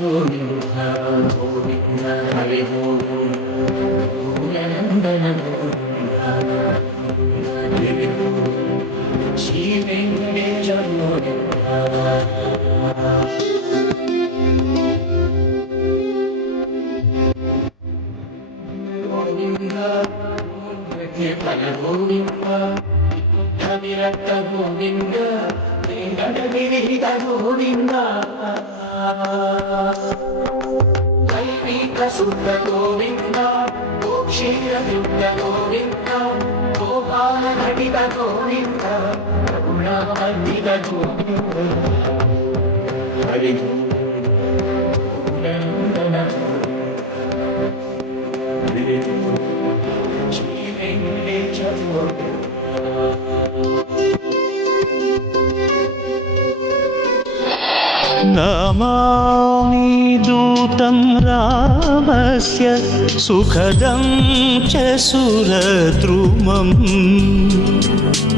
ಗೋವಿಂದ ಗೋವಿಂದ ಹರಿ ಗೋವಿಂದನ ಗೋವಿಂದ ಶ್ರೀ ವೆಂಕಟೇಶ ಗೋವಿಂದ ಗೋವಿಂದ ಗೋವಿಂದ ಹರಿರತ್ತ ಗೋವಿಂದ ವೆಂಕಟಗಿರಿದ ಗೋವಿಂದ ದೈವಿಕ ಸುತ್ತ ಗೋವಿಂದ ಗೋಕ್ಷೀರ ಯುಕ್ತ ಗೋವಿಂದ ಗೋಪಾಲ ಘಟಿತ ಗೋವಿಂದ ಗುಣಮರ್ದಿತ ಗೋವಿಂದ ಹರಿ ಗೋವಿಂದನ ಶ್ರೀ ವೆಂಕಟೇಶ ಗೋವಿಂದ नमामि दूतं रामस्य सुखदं च सुरद्रुमं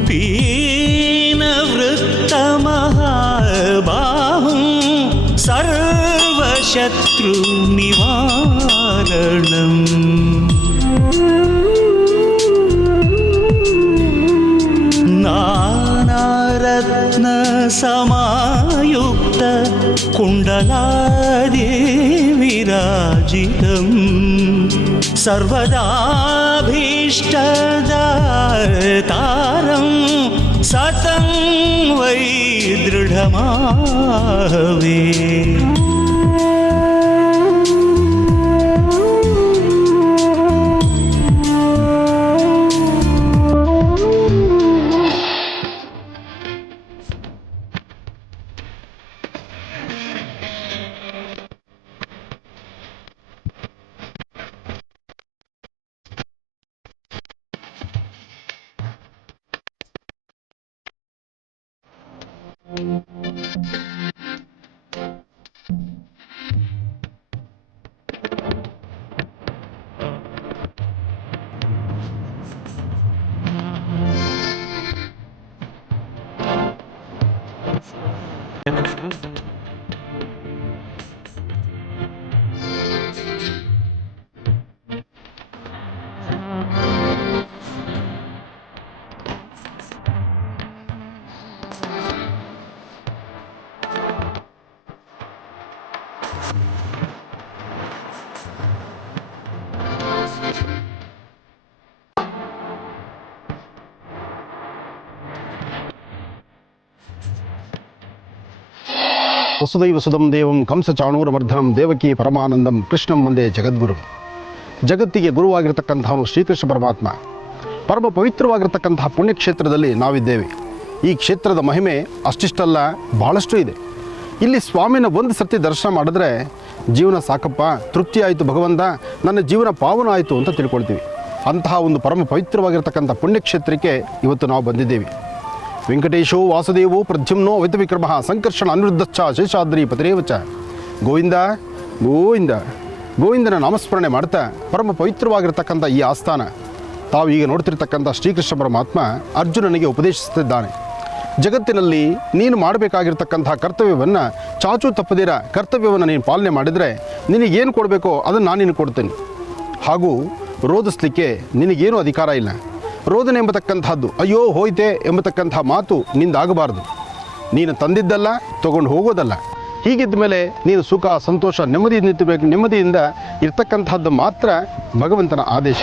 पीनवृत्तमहाबाहुं सर्वशत्रुनिवारणम् नानारत्नसमायुक्त कुण्डलादिविराजितं सर्वदाभीष्टदातारं सतं वै दृढमाहवे ವಸುದೈವ ಸುಧಂ ದೇವಂ ಕಂಸ ಚಾಣೂರಮರ್ಧನಂ ದೇವಕಿ ಪರಮಾನಂದಂ ಕೃಷ್ಣಂ ವಂದೇ ಜಗದ್ಗುರು. ಜಗತ್ತಿಗೆ ಗುರುವಾಗಿರ್ತಕ್ಕಂಥವನು ಶ್ರೀಕೃಷ್ಣ ಪರಮಾತ್ಮ. ಪರಮ ಪವಿತ್ರವಾಗಿರ್ತಕ್ಕಂತಹ ಪುಣ್ಯಕ್ಷೇತ್ರದಲ್ಲಿ ನಾವಿದ್ದೇವೆ. ಈ ಕ್ಷೇತ್ರದ ಮಹಿಮೆ ಅಷ್ಟಿಷ್ಟಲ್ಲ, ಬಹಳಷ್ಟು ಇದೆ. ಇಲ್ಲಿ ಸ್ವಾಮಿನ ಒಂದು ಸರ್ತಿ ದರ್ಶನ ಮಾಡಿದ್ರೆ ಜೀವನ ಸಾಕಪ್ಪ, ತೃಪ್ತಿ ಆಯಿತು ಭಗವಂತ, ನನ್ನ ಜೀವನ ಪಾವನ ಆಯಿತು ಅಂತ ತಿಳ್ಕೊಳ್ತೀವಿ. ಅಂತಹ ಒಂದು ಪರಮ ಪವಿತ್ರವಾಗಿರ್ತಕ್ಕಂಥ ಪುಣ್ಯಕ್ಷೇತ್ರಕ್ಕೆ ಇವತ್ತು ನಾವು ಬಂದಿದ್ದೇವೆ. ವೆಂಕಟೇಶೋ ವಾಸುದೇವೋ ಪ್ರದ್ಯುಮ್ನೋ ವಿತವಿಕ್ರಮಃ ಸಂಕರ್ಷಣ ಅನಿರುದ್ಧಶ್ಚ ಶೇಷಾದ್ರಿ ಪತಿರೇವಚ. ಗೋವಿಂದ ಗೋವಿಂದ ಗೋವಿಂದನ ನಾಮಸ್ಮರಣೆ ಮಾಡ್ತಾ ಪರಮ ಪವಿತ್ರವಾಗಿರ್ತಕ್ಕಂಥ ಈ ಆಸ್ಥಾನ ತಾವು ಈಗ ನೋಡ್ತಿರ್ತಕ್ಕಂಥ ಶ್ರೀಕೃಷ್ಣ ಪರಮಾತ್ಮ ಅರ್ಜುನನಿಗೆ ಉಪದೇಶಿಸುತ್ತಿದ್ದಾನೆ. ಜಗತ್ತಿನಲ್ಲಿ ನೀನು ಮಾಡಬೇಕಾಗಿರ್ತಕ್ಕಂಥ ಕರ್ತವ್ಯವನ್ನು ಚಾಚು ತಪ್ಪದಿರ ಕರ್ತವ್ಯವನ್ನು ನೀನು ಪಾಲನೆ ಮಾಡಿದರೆ ನಿನಗೇನು ಕೊಡಬೇಕೋ ಅದನ್ನು ನಾನು ನಿನಗೆ ಕೊಡ್ತೇನೆ. ಹಾಗೂ ರೋಧಿಸ್ಲಿಕ್ಕೆ ನಿನಗೇನು ಅಧಿಕಾರ ಇಲ್ಲ. ರೋದನೆ ಎಂಬತಕ್ಕಂಥದ್ದು ಅಯ್ಯೋ ಹೋಯ್ತೆ ಎಂಬತಕ್ಕಂಥ ಮಾತು ನಿಂದಾಗಬಾರ್ದು. ನೀನು ತಂದಿದ್ದಲ್ಲ, ತೊಗೊಂಡು ಹೋಗೋದಲ್ಲ. ಹೀಗಿದ್ದ ಮೇಲೆ ನೀನು ಸುಖ ಸಂತೋಷ ನೆಮ್ಮದಿಯಿಂದ ಇರ್ತಕ್ಕಂಥದ್ದು ಮಾತ್ರ ಭಗವಂತನ ಆದೇಶ.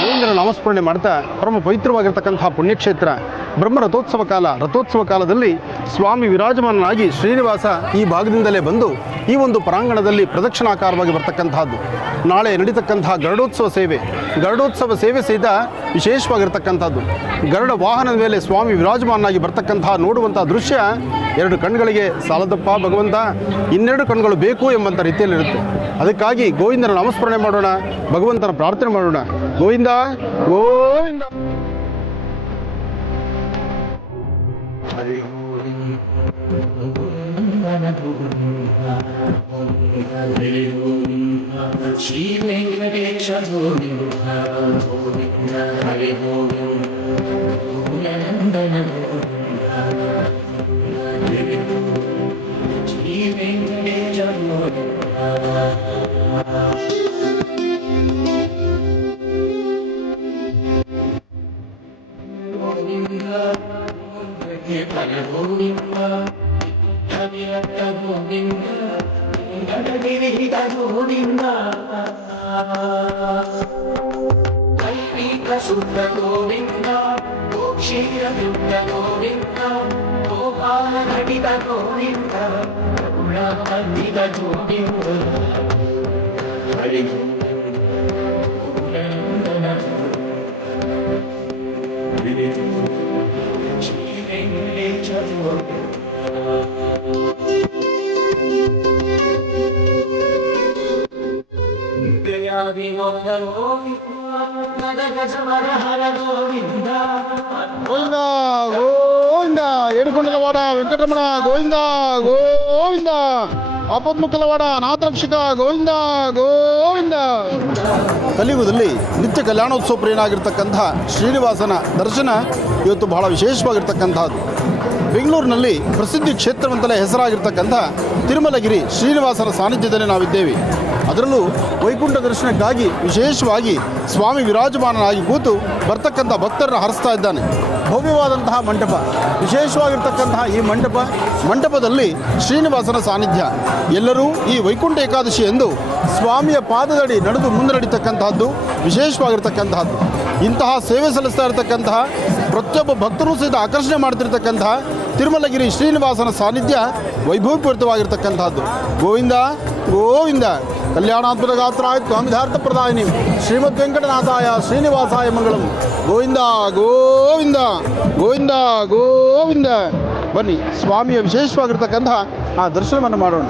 ಗೋವಿಂದನ ನಾಮಸ್ಮರಣೆ ಮಾಡ್ತಾ ಪರಮ ಪವಿತ್ರವಾಗಿರ್ತಕ್ಕಂಥ ಪುಣ್ಯಕ್ಷೇತ್ರ ಬ್ರಹ್ಮ ರಥೋತ್ಸವ ಕಾಲ. ರಥೋತ್ಸವ ಕಾಲದಲ್ಲಿ ಸ್ವಾಮಿ ವಿರಾಜಮಾನನಾಗಿ ಶ್ರೀನಿವಾಸ ಈ ಭಾಗದಿಂದಲೇ ಬಂದು ಈ ಒಂದು ಪ್ರಾಂಗಣದಲ್ಲಿ ಪ್ರದಕ್ಷಿಣಾಕಾರವಾಗಿ ಬರ್ತಕ್ಕಂಥದ್ದು. ನಾಳೆ ನಡೀತಕ್ಕಂತಹ ಗರುಡೋತ್ಸವ ಸೇವೆ ಸಹಿತ ವಿಶೇಷವಾಗಿರ್ತಕ್ಕಂಥದ್ದು. ಗರುಡ ವಾಹನದ ಮೇಲೆ ಸ್ವಾಮಿ ವಿರಾಜಮಾನನಾಗಿ ಬರ್ತಕ್ಕಂತಹ ನೋಡುವಂಥ ದೃಶ್ಯ ಎರಡು ಕಣ್ಗಳಿಗೆ ಸಾಲದಪ್ಪ ಭಗವಂತ, ಇನ್ನೆರಡು ಕಣ್ಗಳು ಬೇಕು ಎಂಬಂಥ ರೀತಿಯಲ್ಲಿರುತ್ತೆ. ಅದಕ್ಕಾಗಿ ಗೋವಿಂದನ ನಾಮಸ್ಮರಣೆ ಮಾಡೋಣ, ಭಗವಂತನ ಪ್ರಾರ್ಥನೆ ಮಾಡೋಣ. ಗೋವಿಂದ ಗೋವಿಂದ. ಶ್ರೀ ವೆಂಕಟೇಶ ಗೋವಿಂದ ಗೋವಿಂದ ಹರಿ ಗೋವಿಂದ ಗೋವಿಂದನ ಗೋವಿಂದ ಶ್ರೀ ವೆಂಕಟೇಶ ಗೋವಿಂದ ಗೋವಿಂದ ಹರಿ ಗೋವಿಂದ ಹರಿರತ್ತ ಗೋವಿಂದ ಗಣಗಿರಿಹಿತ ಗೋವಿಂದ ಕಲ್ಪೀಕ ಶುದ್ಧ ಗೋವಿಂದ ಗೋಕ್ಷೀರಯುಕ್ತ ಗೋವಿಂದ ಗೋಪಾಲ ಘಟಿತ ಗೋವಿಂದ ಗುಣವಂದಿತ ಗೋವಿಂದ ಹರಿ ಗೋವಿಂದ ಶ್ರೀ ವೆಂಕಟೇಶ ಗೋವಿಂದ ಗೋವಿಂದ ಗೋವಿಂದ ಏಡುಕೊಂಡಲವಾಡ ವೆಂಕಟರಮಣ ಗೋವಿಂದ ಗೋವಿಂದ ಆಪದ್ಮುಖಲವಾಡ ನಾಥರಕ್ಷಕ ಗೋವಿಂದ ಗೋವಿಂದ. ಕಲಿಯುಗದಲ್ಲಿ ನಿತ್ಯ ಕಲ್ಯಾಣೋತ್ಸವ ಪ್ರಿಯನಾಗಿರ್ತಕ್ಕಂಥ ಶ್ರೀನಿವಾಸನ ದರ್ಶನ ಇವತ್ತು ಬಹಳ ವಿಶೇಷವಾಗಿರ್ತಕ್ಕಂಥದ್ದು. ಬೆಂಗಳೂರಿನಲ್ಲಿ ಪ್ರಸಿದ್ಧಿ ಕ್ಷೇತ್ರವಂತಲೇ ಹೆಸರಾಗಿರ್ತಕ್ಕಂಥ ತಿರುಮಲಗಿರಿ ಶ್ರೀನಿವಾಸನ ಸಾನ್ನಿಧ್ಯದಲ್ಲಿ ನಾವಿದ್ದೇವೆ. ಅದರಲ್ಲೂ ವೈಕುಂಠ ದರ್ಶನಕ್ಕಾಗಿ ವಿಶೇಷವಾಗಿ ಸ್ವಾಮಿ ವಿರಾಜಮಾನನಾಗಿ ಕೂತು ಬರ್ತಕ್ಕಂಥ ಭಕ್ತರನ್ನು ಹರಿಸ್ತಾ ಇದ್ದಾನೆ. ಭವ್ಯವಾದಂತಹ ಮಂಟಪ, ವಿಶೇಷವಾಗಿರ್ತಕ್ಕಂತಹ ಈ ಮಂಟಪದಲ್ಲಿ ಶ್ರೀನಿವಾಸನ ಸಾನ್ನಿಧ್ಯ. ಎಲ್ಲರೂ ಈ ವೈಕುಂಠ ಏಕಾದಶಿ ಎಂದು ಸ್ವಾಮಿಯ ಪಾದದಡಿ ನಡೆದು ಮುಂದೆ ನಡೀತಕ್ಕಂತಹದ್ದು ವಿಶೇಷವಾಗಿರ್ತಕ್ಕಂತಹದ್ದು. ಇಂತಹ ಸೇವೆ ಸಲ್ಲಿಸ್ತಾ ಇರತಕ್ಕಂತಹ ಪ್ರತಿಯೊಬ್ಬ ಭಕ್ತರೂ ಸಹಿತ ಆಕರ್ಷಣೆ ಮಾಡ್ತಿರ್ತಕ್ಕಂತಹ ತಿರುಮಲಗಿರಿ ಶ್ರೀನಿವಾಸನ ಸಾನ್ನಿಧ್ಯ ವೈಭವಪೂರಿತವಾಗಿರ್ತಕ್ಕಂಥದ್ದು. ಗೋವಿಂದ ಗೋವಿಂದ. ಕಲ್ಯಾಣಾತ್ಮಕ ಗಾತ್ರಾಯ ಸ್ವಾಮಿಧಾರ್ಥ ಪ್ರದಾಯಿನಿ ಶ್ರೀಮದ್ ವೆಂಕಟನಾಥಾಯ ಶ್ರೀನಿವಾಸಾಯ ಮಂಗಳಂ. ಗೋವಿಂದ ಗೋವಿಂದ ಗೋವಿಂದ ಗೋವಿಂದ. ಬನ್ನಿ ಸ್ವಾಮಿಯ ವಿಶೇಷವಾಗಿರ್ತಕ್ಕಂತಹ ಆ ದರ್ಶನವನ್ನು ಮಾಡೋಣ.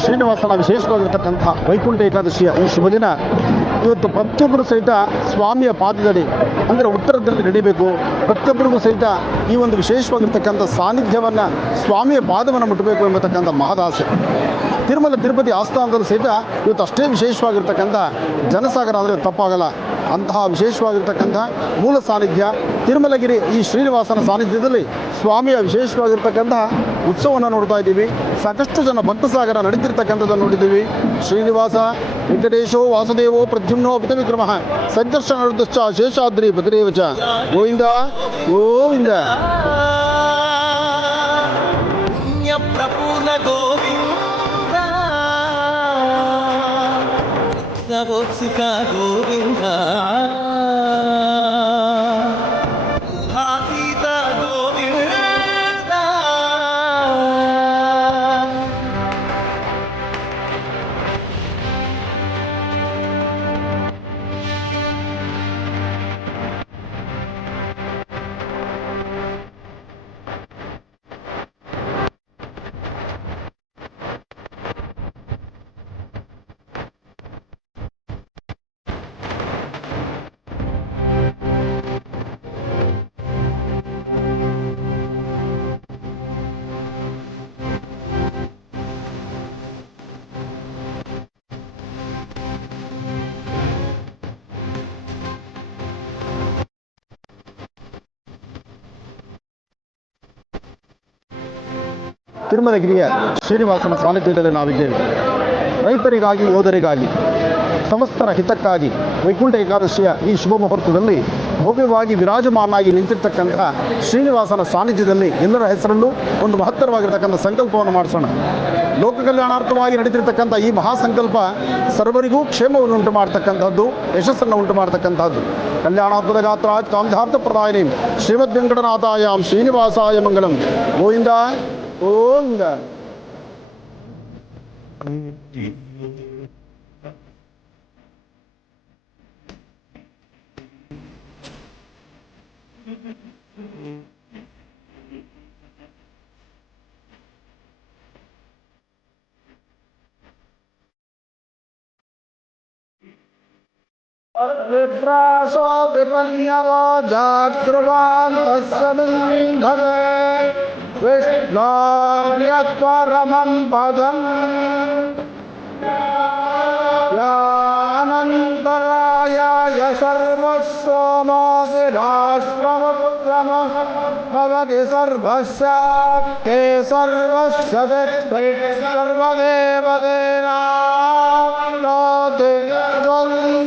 ಶ್ರೀನಿವಾಸನ ವಿಶೇಷವಾಗಿರ್ತಕ್ಕಂಥ ವೈಕುಂಠ ಏಕಾದಶಿಯ ಈ ಶುಭ ದಿನ ಇವತ್ತು ಪ್ರತಿಯೊಬ್ಬರು ಸಹಿತ ಸ್ವಾಮಿಯ ಪಾದದಲ್ಲಿ ಅಂದರೆ ಉತ್ತರದಲ್ಲಿ ನಡಿಬೇಕು. ಪ್ರತಿಯೊಬ್ಬರಿಗೂ ಸಹಿತ ಈ ಒಂದು ವಿಶೇಷವಾಗಿರ್ತಕ್ಕಂಥ ಸಾನ್ನಿಧ್ಯವನ್ನು ಸ್ವಾಮಿಯ ಪಾದವನ್ನು ಮುಟ್ಟಬೇಕು ಎಂಬತಕ್ಕಂಥ ಮಹದಾಸೆ. ತಿರುಮಲ ತಿರುಪತಿ ಆಸ್ಥಾನದಲ್ಲಿ ಸಹಿತ ಇವತ್ತು ಅಷ್ಟೇ ವಿಶೇಷವಾಗಿರ್ತಕ್ಕಂಥ ಜನಸಾಗರ ಅಂದರೆ ತಪ್ಪಾಗಲ್ಲ. ಅಂತಹ ವಿಶೇಷವಾಗಿರ್ತಕ್ಕಂಥ ಮೂಲ ಸಾನ್ನಿಧ್ಯ ತಿರುಮಲಗಿರಿ ಈ ಶ್ರೀನಿವಾಸನ ಸಾನ್ನಿಧ್ಯದಲ್ಲಿ ಸ್ವಾಮಿಯ ವಿಶೇಷವಾಗಿರ್ತಕ್ಕಂಥ ಉತ್ಸವವನ್ನು ನೋಡ್ತಾ ಇದ್ದೀವಿ. ಸಾಕಷ್ಟು ಜನ ಭಕ್ತಸಾಗರ ನಡೀತಿರ್ತಕ್ಕಂಥದ್ದನ್ನು ನೋಡಿದ್ದೀವಿ. ಶ್ರೀನಿವಾಸ ವೆಂಕಟೇಶೋ ವಾಸುದೇವೋ ಪ್ರದ್ಯುಮ್ನೋ ಪಿತವಿಕ್ರಮ ಸಂಕರ್ಷಣರುದ್ಧಶ್ಚ ಶೇಷಾದ್ರಿ ಪತಿರೇವಚ ಗೋವಿಂದ ಗೋವಿಂದ. ಪ್ರಪೂರ್ಣ ಗೋವಿಂದ ನವೋತ್ಸುಕ ಗೋವಿಂದ ಹಾಸಿದ ಗೋವಿಂದ. ತಿರುಮಲಗಿರಿಯ ಶ್ರೀನಿವಾಸನ ಸಾನ್ನಿಧ್ಯದಲ್ಲಿ ನಾವಿದ್ದೇವೆ. ರೈತರಿಗಾಗಿ, ಯೋಧರಿಗಾಗಿ, ಸಮಸ್ತರ ಹಿತಕ್ಕಾಗಿ ವೈಕುಂಠ ಏಕಾದಶಿಯ ಈ ಶುಭ ಮುಹೂರ್ತದಲ್ಲಿ ಭವ್ಯವಾಗಿ ವಿರಾಜಮಾನಾಗಿ ನಿಂತಿರ್ತಕ್ಕಂಥ ಶ್ರೀನಿವಾಸನ ಸಾನ್ನಿಧ್ಯದಲ್ಲಿ ಎಲ್ಲರ ಹೆಸರಲ್ಲೂ ಒಂದು ಮಹತ್ತರವಾಗಿರ್ತಕ್ಕಂಥ ಸಂಕಲ್ಪವನ್ನು ಮಾಡಿಸೋಣ. ಲೋಕ ಕಲ್ಯಾಣಾರ್ಥವಾಗಿ ನಡೀತಿರ್ತಕ್ಕಂಥ ಈ ಮಹಾಸಂಕಲ್ಪ ಸರ್ವರಿಗೂ ಕ್ಷೇಮವನ್ನು ಉಂಟು ಮಾಡ್ತಕ್ಕಂಥದ್ದು, ಯಶಸ್ಸನ್ನು ಉಂಟು ಮಾಡ್ತಕ್ಕಂಥದ್ದು. ಕಲ್ಯಾಣಾತ್ಮದ ಗಾತ್ರ ಕಾಂಧಾರ್ಥ ಪ್ರದಾಯಿನಿ ಶ್ರೀಮದ್ ವೆಂಕಟನಾಥಾಯಾಮ್ ಶ್ರೀನಿವಾಸಾಯ ಮಂಗಲಂ. ಗೋವಿಂದ ಗೋವಿಂದ. विप्रासो विपन्यवो जागृवान् तस्समिन्धवे विष्णोर्यत्परमं पदम् यानन्तरायाय सर्वस्वमोऽसि राष्ट्रमुत्तमः भवति सर्वस्याप्ते सर्वस्य वित्ते सर्वदेवतेनाम्नोति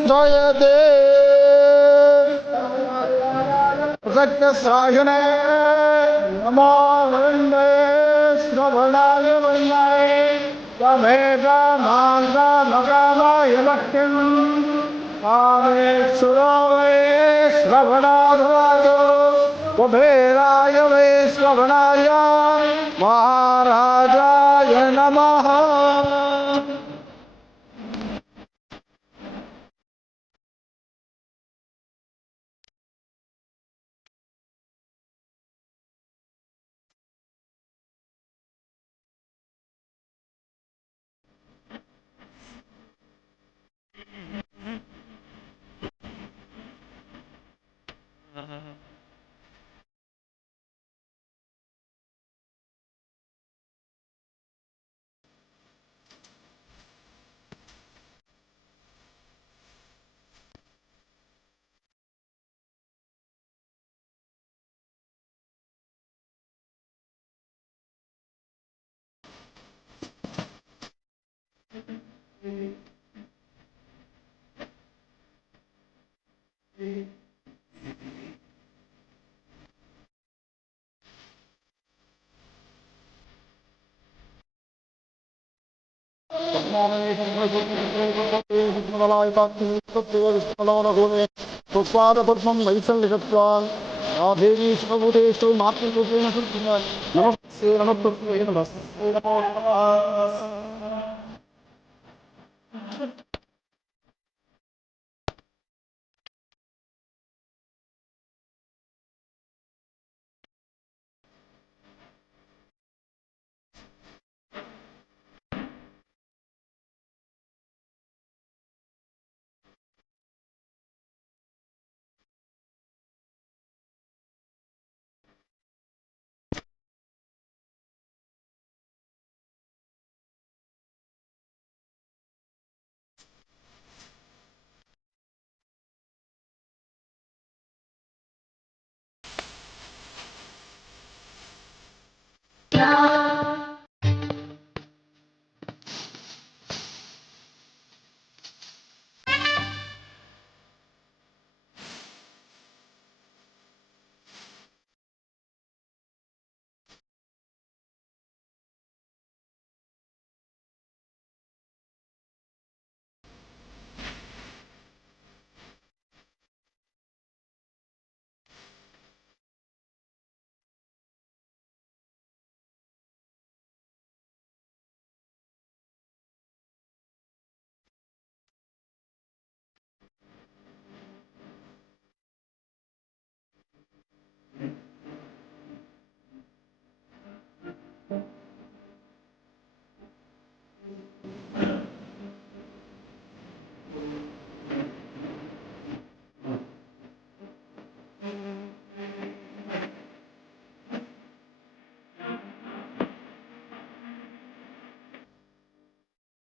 जयते सत्यसाहिने नमो वन्दे श्रवणाय वन्दे त्वमेव मार्गमगमाय भक्तिं कामेश्वरो वै श्रवणाधराजो कुबेराय वै श्रवणाय महाराजाय नमः. ಪದ್ಮಂ ವೈಸಲ್ಯತ್ವಾ ದೇವಿ ಸರ್ವಭೂತೇಷು ಮಾತೃರೂಪೇಣ ಸಂಸ್ಥಿತಾ ನಮಸ್ತೆ ನಮಸ್ತೆ ನಮಸ್ತೆ ನಮೋ ನಮಃ.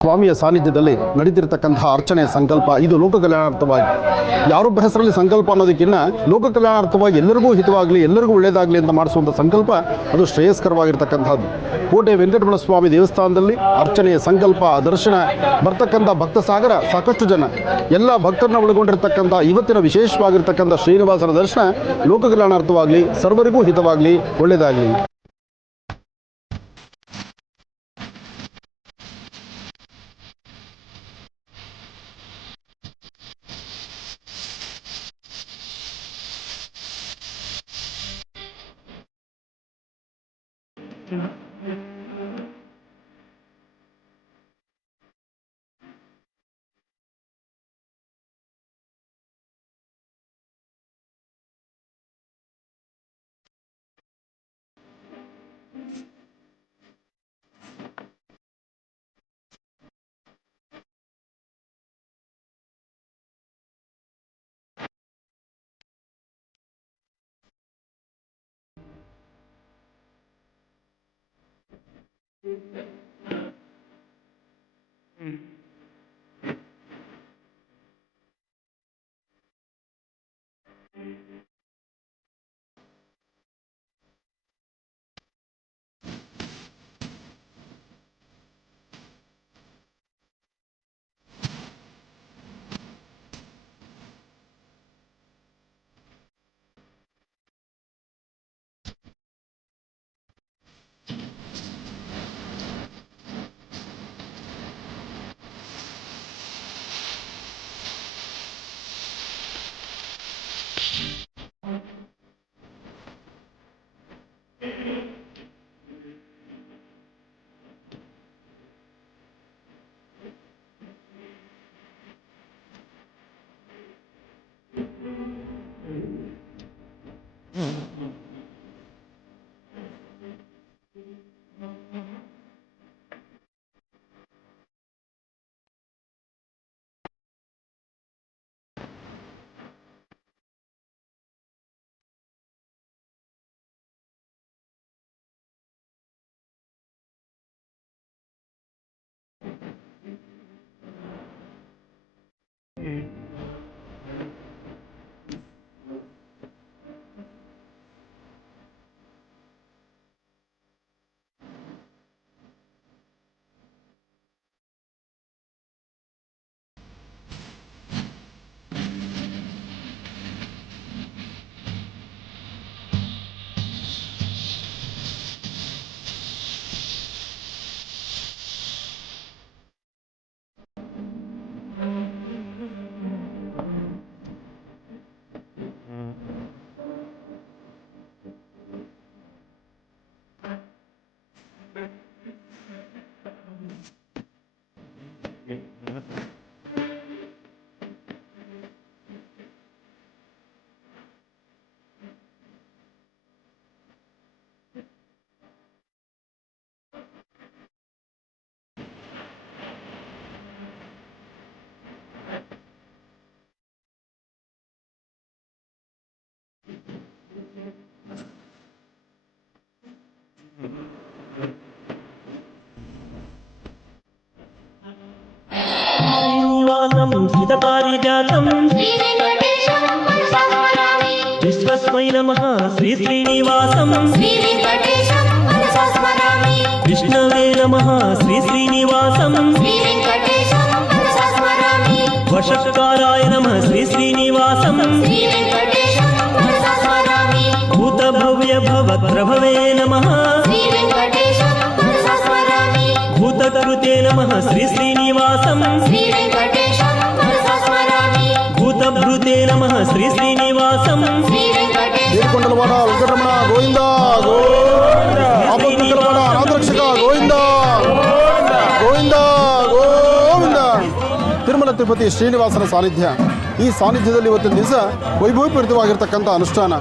ಸ್ವಾಮಿಯ ಸಾನ್ನಿಧ್ಯದಲ್ಲಿ ನಡೀತಿರ್ತಕ್ಕಂತಹ ಅರ್ಚನೆ ಸಂಕಲ್ಪ ಇದು ಲೋಕ ಕಲ್ಯಾಣಾರ್ಥವಾಗಿ ಯಾರೊಬ್ಬ ಹೆಸರಲ್ಲಿ ಸಂಕಲ್ಪ ಅನ್ನೋದಕ್ಕಿಂತ ಲೋಕ ಕಲ್ಯಾಣಾರ್ಥವಾಗಿ ಎಲ್ಲರಿಗೂ ಹಿತವಾಗಲಿ ಎಲ್ಲರಿಗೂ ಒಳ್ಳೆಯದಾಗಲಿ ಅಂತ ಮಾಡಿಸುವಂಥ ಸಂಕಲ್ಪ ಅದು ಶ್ರೇಯಸ್ಕರವಾಗಿರ್ತಕ್ಕಂಥದ್ದು. ಕೋಟೆ ವೆಂಕಟರಮಣ ಸ್ವಾಮಿ ದೇವಸ್ಥಾನದಲ್ಲಿ ಅರ್ಚನೆಯ ಸಂಕಲ್ಪ ದರ್ಶನ ಬರ್ತಕ್ಕಂಥ ಭಕ್ತ ಸಾಗರ ಸಾಕಷ್ಟು ಜನ ಎಲ್ಲ ಭಕ್ತರನ್ನ ಒಳಗೊಂಡಿರ್ತಕ್ಕಂಥ ಇವತ್ತಿನ ವಿಶೇಷವಾಗಿರ್ತಕ್ಕಂಥ ಶ್ರೀನಿವಾಸನ ದರ್ಶನ ಲೋಕ ಕಲ್ಯಾಣಾರ್ಥವಾಗಲಿ ಸರ್ವರಿಗೂ ಹಿತವಾಗಲಿ ಒಳ್ಳೆಯದಾಗಲಿ. శ్రీనివాసం హితపారిజాతం శ్రీవేంకటేశం మనసా స్మరామి విశ్వస్మై నమః శ్రీ శ్రీనివాసం శ్రీవేంకటేశం మనసా స్మరామి విష్ణవే నమః శ్రీ శ్రీనివాసం శ్రీవేంకటేశం మనసా స్మరామి వషట్కారాయ నమః శ్రీ శ్రీనివాసం శ్రీవేంకటేశం మనసా స్మరామి భూతభవ్య భవత్ప్రభవే నమః శ్రీవేంకటేశం మనసా స్మరామి భూతకృతే నమః శ్రీ శ్రీనివాసం శ్రీవేంకటేశం మనసా స్మరామి భూతభృతే నమః శ్రీ శ్రీనివాసం శ్రీవేంకటేశం ఏడుకొండలవాడ వెంకటరమణ గోవింద గోవింద ఆపత్తులవాడ అనాథరక్షక గోవింద గోవింద గోవింದ ತಿರುಮಲ ತಿರುಪತಿ ಶ್ರೀನಿವಾಸನ ಸಾನ್ನಿಧ್ಯ ಈ ಸಾನ್ನಿಧ್ಯದಲ್ಲಿ ಇವತ್ತಿನ ದಿವಸ ವೈಭವಪೂರಿತವಾಗಿರ್ತಕ್ಕಂಥ ಅನುಷ್ಠಾನ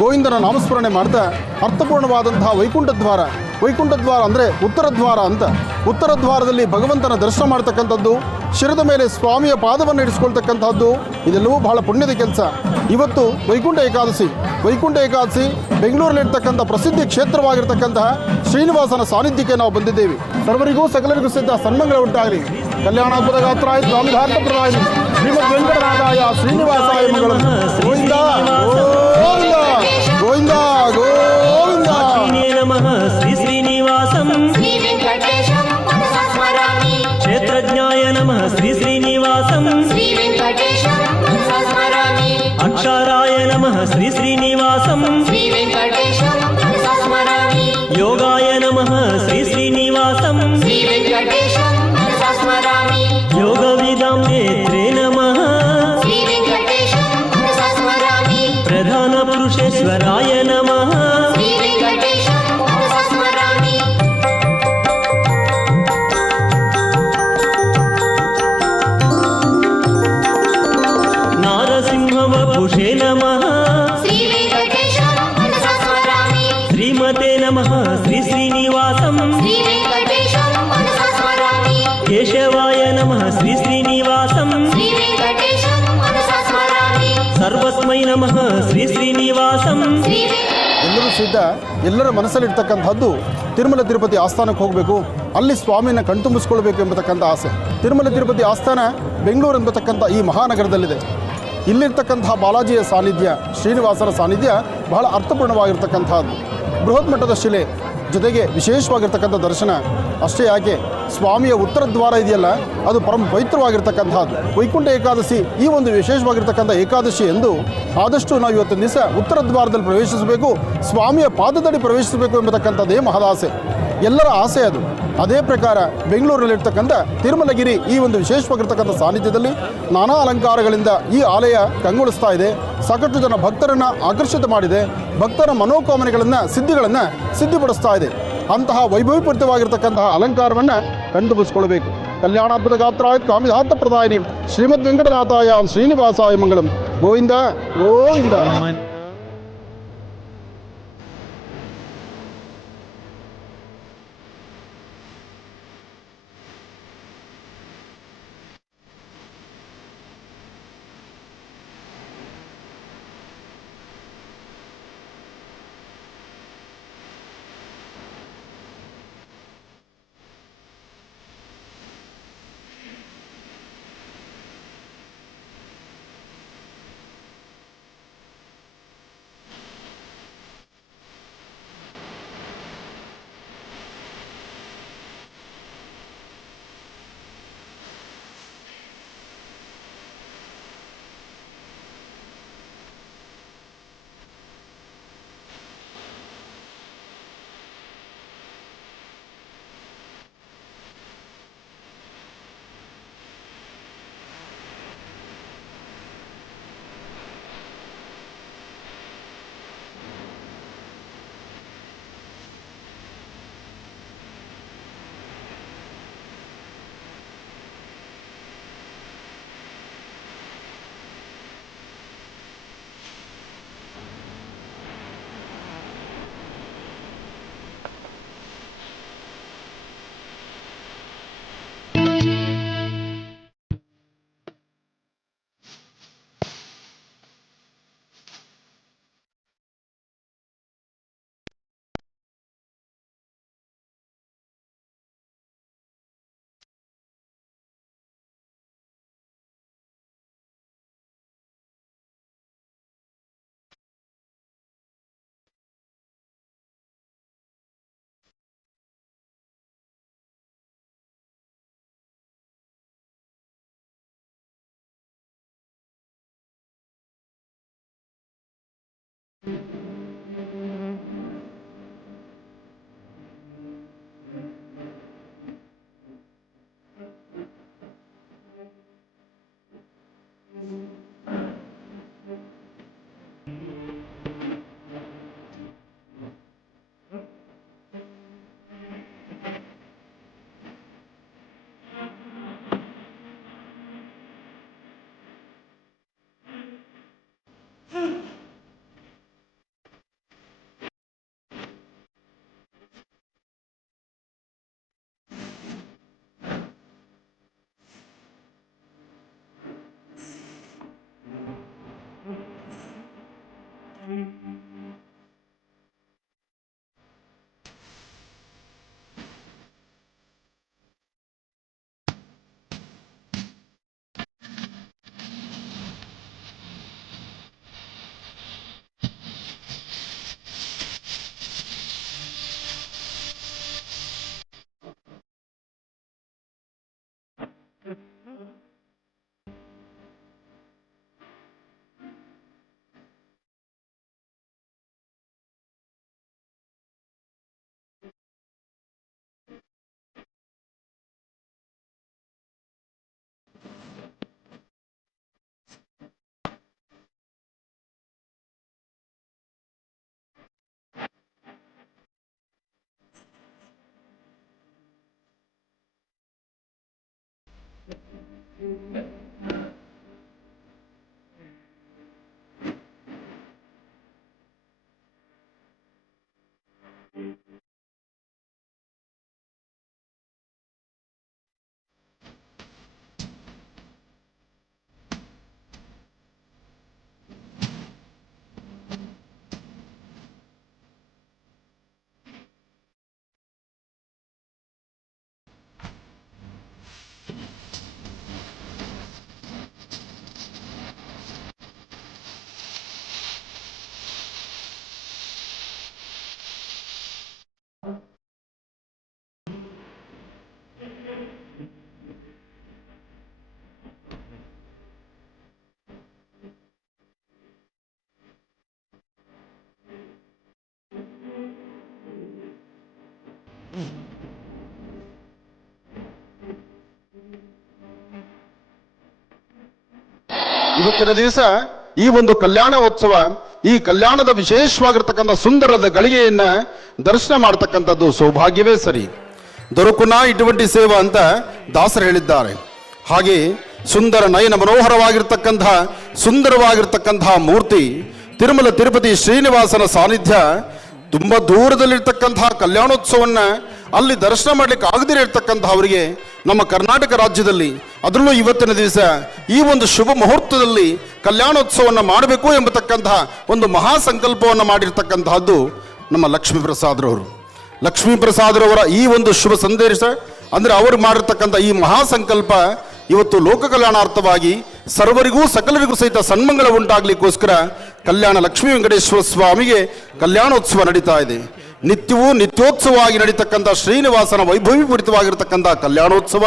ಗೋವಿಂದನ ನಾಮಸ್ಮರಣೆ ಮಾಡ್ತಾ ಅರ್ಥಪೂರ್ಣವಾದಂತಹ ವೈಕುಂಠ ದ್ವಾರ ಅಂದರೆ ಉತ್ತರ ದ್ವಾರ ಅಂತ ಉತ್ತರ ದ್ವಾರದಲ್ಲಿ ಭಗವಂತನ ದರ್ಶನ ಮಾಡ್ತಕ್ಕಂಥದ್ದು ಶಿರದ ಮೇಲೆ ಸ್ವಾಮಿಯ ಪಾದವನ್ನು ಇಡಿಸ್ಕೊಳ್ತಕ್ಕಂಥದ್ದು ಇದೆಲ್ಲವೂ ಬಹಳ ಪುಣ್ಯದ ಕೆಲಸ ಇವತ್ತು ವೈಕುಂಠ ಏಕಾದಶಿ ಬೆಂಗಳೂರಲ್ಲಿರ್ತಕ್ಕಂಥ ಪ್ರಸಿದ್ಧ ಕ್ಷೇತ್ರವಾಗಿರ್ತಕ್ಕಂತಹ ಶ್ರೀನಿವಾಸನ ಸಾನ್ನಿಧ್ಯಕ್ಕೆ ನಾವು ಬಂದಿದ್ದೇವೆ ಸರ್ವರಿಗೂ ಸಕಲರಿಗೂ ಸಿದ್ಧ ಸನ್ಮಂಗಳ ಉಂಟಾಗಲಿ ಕಲ್ಯಾಣಾದ್ಭುತ ಗಾತ್ರಾಯ ಸ್ವಾಮಿಧಾರ್ಥ ಪ್ರದಾಯ ಶ್ರೀಮದ್ ವೆಂಕಟನಾಥಾಯ ಶ್ರೀನಿವಾಸಾಯ ಮಂಗಳಂ ಗೋವಿಂದ ಗೋವಿಂದ ಗೋವಿಂದ ಗೋವಿಂದ ನಮಃ ಶ್ರೀ ಶ್ರೀನಿವಾಸಂ శ్రీవేంకటేశం మనసా స్మరామి క్షేత్రజ్ఞాయ నమః శ్రీ శ్రీనివాసం శ్రీవేంకటేశం మనసా స్మరామి అక్షరాయ నమః శ్రీ శ్రీనివాసం శ్రీవేంకటేశం మనసా స్మరామి యోగాయ నమః శ్రీ శ్రీనివాసం శ్రీవేంకటేశం మనసా స్మరామి యోగ విదాం నేత్రే నమః శ్రీవేంకటేశం మనసా స్మరామి ప్రధాన పురుషేశ్వరాయ నమః శ్రీవేంకటేశం మనసా స్మరామి నారసింహవపుషే నమః శ్రీవేంకటేశం మనసా స్మరామి శ్రీమతే నమః శ్రీ శ్రీనివాసం శ్రీవేంకటేశం మనసా స్మరామి కేశవాయ నమః శ్రీ శ్రీనివాసం శ్రీవేంకటేశం మనసా స్మరామి ಸರ್ವಸ್ಮೈ ನಮಃ ಶ್ರೀ ಶ್ರೀನಿವಾಸಂ ಎಲ್ಲರೂ ಸಿದ್ಧ ಎಲ್ಲರ ಮನಸ್ಸಲ್ಲಿರ್ತಕ್ಕಂಥದ್ದು ತಿರುಮಲ ತಿರುಪತಿ ಆಸ್ಥಾನಕ್ಕೆ ಹೋಗಬೇಕು ಅಲ್ಲಿ ಸ್ವಾಮಿನ ಕಣ್ತುಂಬಿಸ್ಕೊಳ್ಬೇಕು ಎಂಬತಕ್ಕಂಥ ಆಸೆ ತಿರುಮಲ ತಿರುಪತಿ ಆಸ್ಥಾನ ಬೆಂಗಳೂರು ಎಂಬತಕ್ಕಂಥ ಈ ಮಹಾನಗರದಲ್ಲಿದೆ ಇಲ್ಲಿರ್ತಕ್ಕಂತಹ ಬಾಲಾಜಿಯ ಸಾನ್ನಿಧ್ಯ ಶ್ರೀನಿವಾಸನ ಸಾನ್ನಿಧ್ಯ ಬಹಳ ಅರ್ಥಪೂರ್ಣವಾಗಿರ್ತಕ್ಕಂಥದ್ದು ಬೃಹತ್ ಮಟ್ಟದ ಶಿಲೆ ಜೊತೆಗೆ ವಿಶೇಷವಾಗಿರ್ತಕ್ಕಂಥ ದರ್ಶನ ಅಷ್ಟೇ ಯಾಕೆ ಸ್ವಾಮಿಯ ಉತ್ತರ ದ್ವಾರ ಇದೆಯಲ್ಲ ಅದು ಪರಮ ಪವಿತ್ರವಾಗಿರ್ತಕ್ಕಂಥದ್ದು ವೈಕುಂಠ ಏಕಾದಶಿ ಈ ಒಂದು ವಿಶೇಷವಾಗಿರ್ತಕ್ಕಂಥ ಏಕಾದಶಿ ಎಂದು ಆದಷ್ಟು ನಾವು ಇವತ್ತಿನ ದಿವಸ ಉತ್ತರ ದ್ವಾರದಲ್ಲಿ ಪ್ರವೇಶಿಸಬೇಕು ಸ್ವಾಮಿಯ ಪಾದದಡಿ ಪ್ರವೇಶಿಸಬೇಕು ಎಂಬತಕ್ಕಂಥದ್ದೇ ಮಹದಾಸೆ ಎಲ್ಲರ ಆಸೆ ಅದು ಅದೇ ಪ್ರಕಾರ ಬೆಂಗಳೂರಿನಲ್ಲಿರ್ತಕ್ಕಂಥ ತಿರುಮಲಗಿರಿ ಈ ಒಂದು ವಿಶೇಷವಾಗಿರ್ತಕ್ಕಂಥ ಸಾನ್ನಿಧ್ಯದಲ್ಲಿ ನಾನಾ ಅಲಂಕಾರಗಳಿಂದ ಈ ಆಲಯ ಕಂಗೊಳಿಸ್ತಾ ಇದೆ ಸಾಕಷ್ಟು ಜನ ಭಕ್ತರನ್ನು ಆಕರ್ಷಿತ ಮಾಡಿದೆ ಭಕ್ತರ ಮನೋಕಾಮನೆಗಳನ್ನು ಸಿದ್ಧಿಪಡಿಸ್ತಾ ಇದೆ ಅಂತಹ ವೈಭವಪೂರಿತವಾಗಿರ್ತಕ್ಕಂತಹ ಅಲಂಕಾರವನ್ನು ಕಣ್ತುಂಬಿಸ್ಕೊಳ್ಬೇಕು ಕಲ್ಯಾಣಾದ್ಭುತ ಗಾತ್ರಾಯ ಸ್ವಾಮಿಧಾರ್ಥ ಪ್ರದಾಯಿನಿ ಶ್ರೀಮದ್ ವೆಂಕಟನಾಥಾಯ ಶ್ರೀನಿವಾಸಾಯ ಮಂಗಳಂ ಗೋವಿಂದ ಗೋವಿಂದ ಇವತ್ತಿನ ದಿವಸ ಈ ಒಂದು ಕಲ್ಯಾಣೋತ್ಸವ, ಈ ಕಲ್ಯಾಣದ ವಿಶೇಷವಾಗಿರ್ತಕ್ಕಂಥ ಸುಂದರದ ಗಳಿಗೆಯನ್ನ ದರ್ಶನ ಮಾಡತಕ್ಕಂಥದ್ದು ಸೌಭಾಗ್ಯವೇ ಸರಿ. ದೊರಕುನ ಇటువంటి ಸೇವ ಅಂತ ದಾಸರು ಹೇಳಿದ್ದಾರೆ. ಹಾಗೆ ಸುಂದರ ನಯನ ಮನೋಹರವಾಗಿರ್ತಕ್ಕಂಥ ಸುಂದರವಾಗಿರ್ತಕ್ಕಂತಹ ಮೂರ್ತಿ ತಿರುಮಲ ತಿರುಪತಿ ಶ್ರೀನಿವಾಸನ ಸಾನ್ನಿಧ್ಯ ತುಂಬಾ ದೂರದಲ್ಲಿರ್ತಕ್ಕಂತಹ ಕಲ್ಯಾಣೋತ್ಸವನ್ನ ಅಲ್ಲಿ ದರ್ಶನ ಮಾಡ್ಲಿಕ್ಕೆ ಆಗದಿರೇ ಇರ್ತಕ್ಕಂಥವರಿಗೆ ನಮ್ಮ ಕರ್ನಾಟಕ ರಾಜ್ಯದಲ್ಲಿ, ಅದರಲ್ಲೂ ಇವತ್ತಿನ ದಿವಸ ಈ ಒಂದು ಶುಭ ಮುಹೂರ್ತದಲ್ಲಿ ಕಲ್ಯಾಣೋತ್ಸವವನ್ನು ಮಾಡಬೇಕು ಎಂಬತಕ್ಕಂತಹ ಒಂದು ಮಹಾ ಸಂಕಲ್ಪವನ್ನು ಮಾಡಿರ್ತಕ್ಕಂತಹದ್ದು ನಮ್ಮ ಲಕ್ಷ್ಮೀ ಪ್ರಸಾದ್ರವರು. ಲಕ್ಷ್ಮೀ ಪ್ರಸಾದ್ರವರ ಈ ಒಂದು ಶುಭ ಸಂದೇಶ ಅಂದರೆ ಅವರು ಮಾಡಿರ್ತಕ್ಕಂಥ ಈ ಮಹಾ ಸಂಕಲ್ಪ ಇವತ್ತು ಲೋಕ ಕಲ್ಯಾಣಾರ್ಥವಾಗಿ ಸರ್ವರಿಗೂ ಸಕಲರಿಗೂ ಸಹಿತ ಸನ್ಮಂಗಳ ಉಂಟಾಗ್ಲಿಕ್ಕೋಸ್ಕರ ಕಲ್ಯಾಣ ಲಕ್ಷ್ಮೀ ವೆಂಕಟೇಶ್ವರ ಸ್ವಾಮಿಗೆ ಕಲ್ಯಾಣೋತ್ಸವ ನಡೀತಾ ಇದೆ. ನಿತ್ಯವೂ ನಿತ್ಯೋತ್ಸವವಾಗಿ ನಡೀತಕ್ಕಂಥ ಶ್ರೀನಿವಾಸನ ವೈಭವೀಪೂರಿತವಾಗಿರ್ತಕ್ಕಂಥ ಕಲ್ಯಾಣೋತ್ಸವ,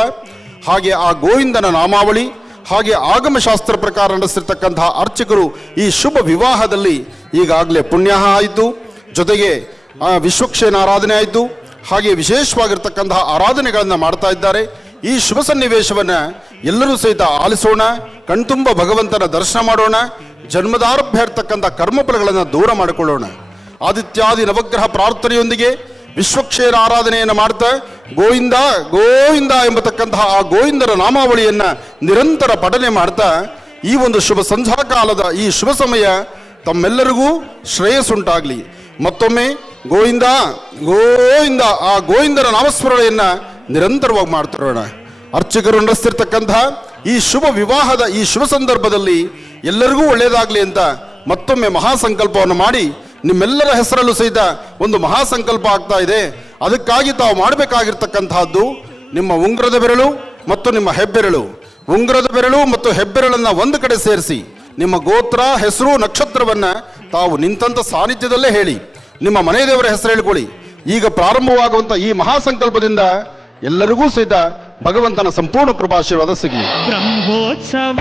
ಹಾಗೆ ಆ ಗೋವಿಂದನ ನಾಮಾವಳಿ, ಹಾಗೆ ಆಗಮಶಾಸ್ತ್ರ ಪ್ರಕಾರ ನಡೆಸಿರ್ತಕ್ಕಂತಹ ಅರ್ಚಕರು ಈ ಶುಭ ವಿವಾಹದಲ್ಲಿ ಈಗಾಗಲೇ ಪುಣ್ಯಾಹ ಆಯಿತು, ಜೊತೆಗೆ ವಿಶ್ವಕ್ಷೇನ ಆರಾಧನೆ ಆಯಿತು, ಹಾಗೆ ವಿಶೇಷವಾಗಿರ್ತಕ್ಕಂತಹ ಆರಾಧನೆಗಳನ್ನು ಮಾಡ್ತಾ ಇದ್ದಾರೆ. ಈ ಶುಭ ಸನ್ನಿವೇಶವನ್ನು ಎಲ್ಲರೂ ಸಹಿತ ಆಲಿಸೋಣ, ಕಣ್ತುಂಬ ಭಗವಂತನ ದರ್ಶನ ಮಾಡೋಣ, ಜನ್ಮದಾರಭ್ಯ ಇರ್ತಕ್ಕಂಥ ಕರ್ಮಫಲಗಳನ್ನು ದೂರ ಮಾಡಿಕೊಳ್ಳೋಣ. ಆದಿತ್ಯಾದಿ ನವಗ್ರಹ ಪ್ರಾರ್ಥನೆಯೊಂದಿಗೆ ವಿಶ್ವಕ್ಷೇನ ಆರಾಧನೆಯನ್ನು ಮಾಡ್ತಾ ಗೋವಿಂದ ಗೋವಿಂದ ಎಂಬತಕ್ಕಂತಹ ಆ ಗೋವಿಂದರ ನಾಮಾವಳಿಯನ್ನು ನಿರಂತರ ಪಠನೆ ಮಾಡ್ತಾ ಈ ಒಂದು ಶುಭ ಸಂಧ್ಯಾಕಾಲದ ಈ ಶುಭ ಸಮಯ ತಮ್ಮೆಲ್ಲರಿಗೂ ಶ್ರೇಯಸ್ಸುಂಟಾಗಲಿ. ಮತ್ತೊಮ್ಮೆ ಗೋವಿಂದ ಗೋವಿಂದ ಆ ಗೋವಿಂದರ ನಾಮಸ್ಮರಣೆಯನ್ನು ನಿರಂತರವಾಗಿ ಮಾಡ್ತಿರೋಣ. ಅರ್ಚಕರು ನಡೆಸ್ತಿರ್ತಕ್ಕಂತಹ ಈ ಶುಭ ವಿವಾಹದ ಈ ಶುಭ ಸಂದರ್ಭದಲ್ಲಿ ಎಲ್ಲರಿಗೂ ಒಳ್ಳೆಯದಾಗಲಿ ಅಂತ ಮತ್ತೊಮ್ಮೆ ಮಹಾಸಂಕಲ್ಪವನ್ನು ಮಾಡಿ ನಿಮ್ಮೆಲ್ಲರ ಹೆಸರಲ್ಲೂ ಸಹಿತ ಒಂದು ಮಹಾಸಂಕಲ್ಪ ಆಗ್ತಾ ಇದೆ. ಅದಕ್ಕಾಗಿ ತಾವು ಮಾಡಬೇಕಾಗಿರ್ತಕ್ಕಂತಹದ್ದು ನಿಮ್ಮ ಉಂಗುರದ ಬೆರಳು ಮತ್ತು ನಿಮ್ಮ ಹೆಬ್ಬೆರಳು, ಉಂಗುರದ ಬೆರಳು ಮತ್ತು ಹೆಬ್ಬೆರಳನ್ನು ಒಂದು ಕಡೆ ಸೇರಿಸಿ ನಿಮ್ಮ ಗೋತ್ರ, ಹೆಸರು, ನಕ್ಷತ್ರವನ್ನು ತಾವು ನಿಂತಂಥ ಸಾನ್ನಿಧ್ಯದಲ್ಲೇ ಹೇಳಿ ನಿಮ್ಮ ಮನೆ ದೇವರ ಹೆಸರು ಹೇಳ್ಕೊಳ್ಳಿ. ಈಗ ಪ್ರಾರಂಭವಾಗುವಂಥ ಈ ಮಹಾಸಂಕಲ್ಪದಿಂದ ಎಲ್ಲರಿಗೂ ಸಹಿತ ಭಗವಂತನ ಸಂಪೂರ್ಣ ಕೃಪಾಶೀರ್ವಾದ ಸಿಗಲಿ. ಬ್ರಹ್ಮೋತ್ಸವ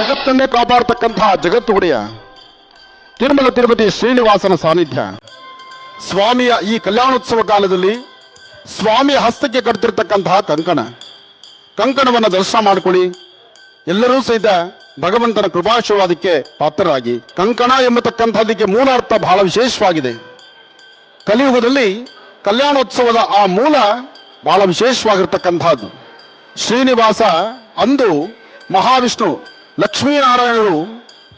ಜಗತ್ತನ್ನೇ ಕಾಪಾಡತಕ್ಕಂತಹ ಜಗತ್ತು ಒಡೆಯ ತಿರುಮಲ ತಿರುಪತಿ ಶ್ರೀನಿವಾಸನ ಸಾನ್ನಿಧ್ಯ. ಸ್ವಾಮಿಯ ಈ ಕಲ್ಯಾಣೋತ್ಸವ ಕಾಲದಲ್ಲಿ ಸ್ವಾಮಿಯ ಹಸ್ತಕ್ಕೆ ಕಟ್ತಿರ್ತಕ್ಕಂತಹ ಕಂಕಣವನ್ನು ದರ್ಶನ ಮಾಡಿಕೊಳ್ಳಿ. ಎಲ್ಲರೂ ಸಹಿತ ಭಗವಂತನ ಕೃಪಾಶೀರ್ವಾದಕ್ಕೆ ಪಾತ್ರರಾಗಿ. ಕಂಕಣ ಎಂಬತಕ್ಕಂಥದ್ದಕ್ಕೆ ಮೂಲ ಅರ್ಥ ಬಹಳ ವಿಶೇಷವಾಗಿದೆ. ಕಲಿಯುಗದಲ್ಲಿ ಕಲ್ಯಾಣೋತ್ಸವದ ಆ ಮೂಲ ಬಹಳ ವಿಶೇಷವಾಗಿರ್ತಕ್ಕಂಥದ್ದು. ಶ್ರೀನಿವಾಸ ಅಂದು ಮಹಾವಿಷ್ಣು ಲಕ್ಷ್ಮೀನಾರಾಯಣರು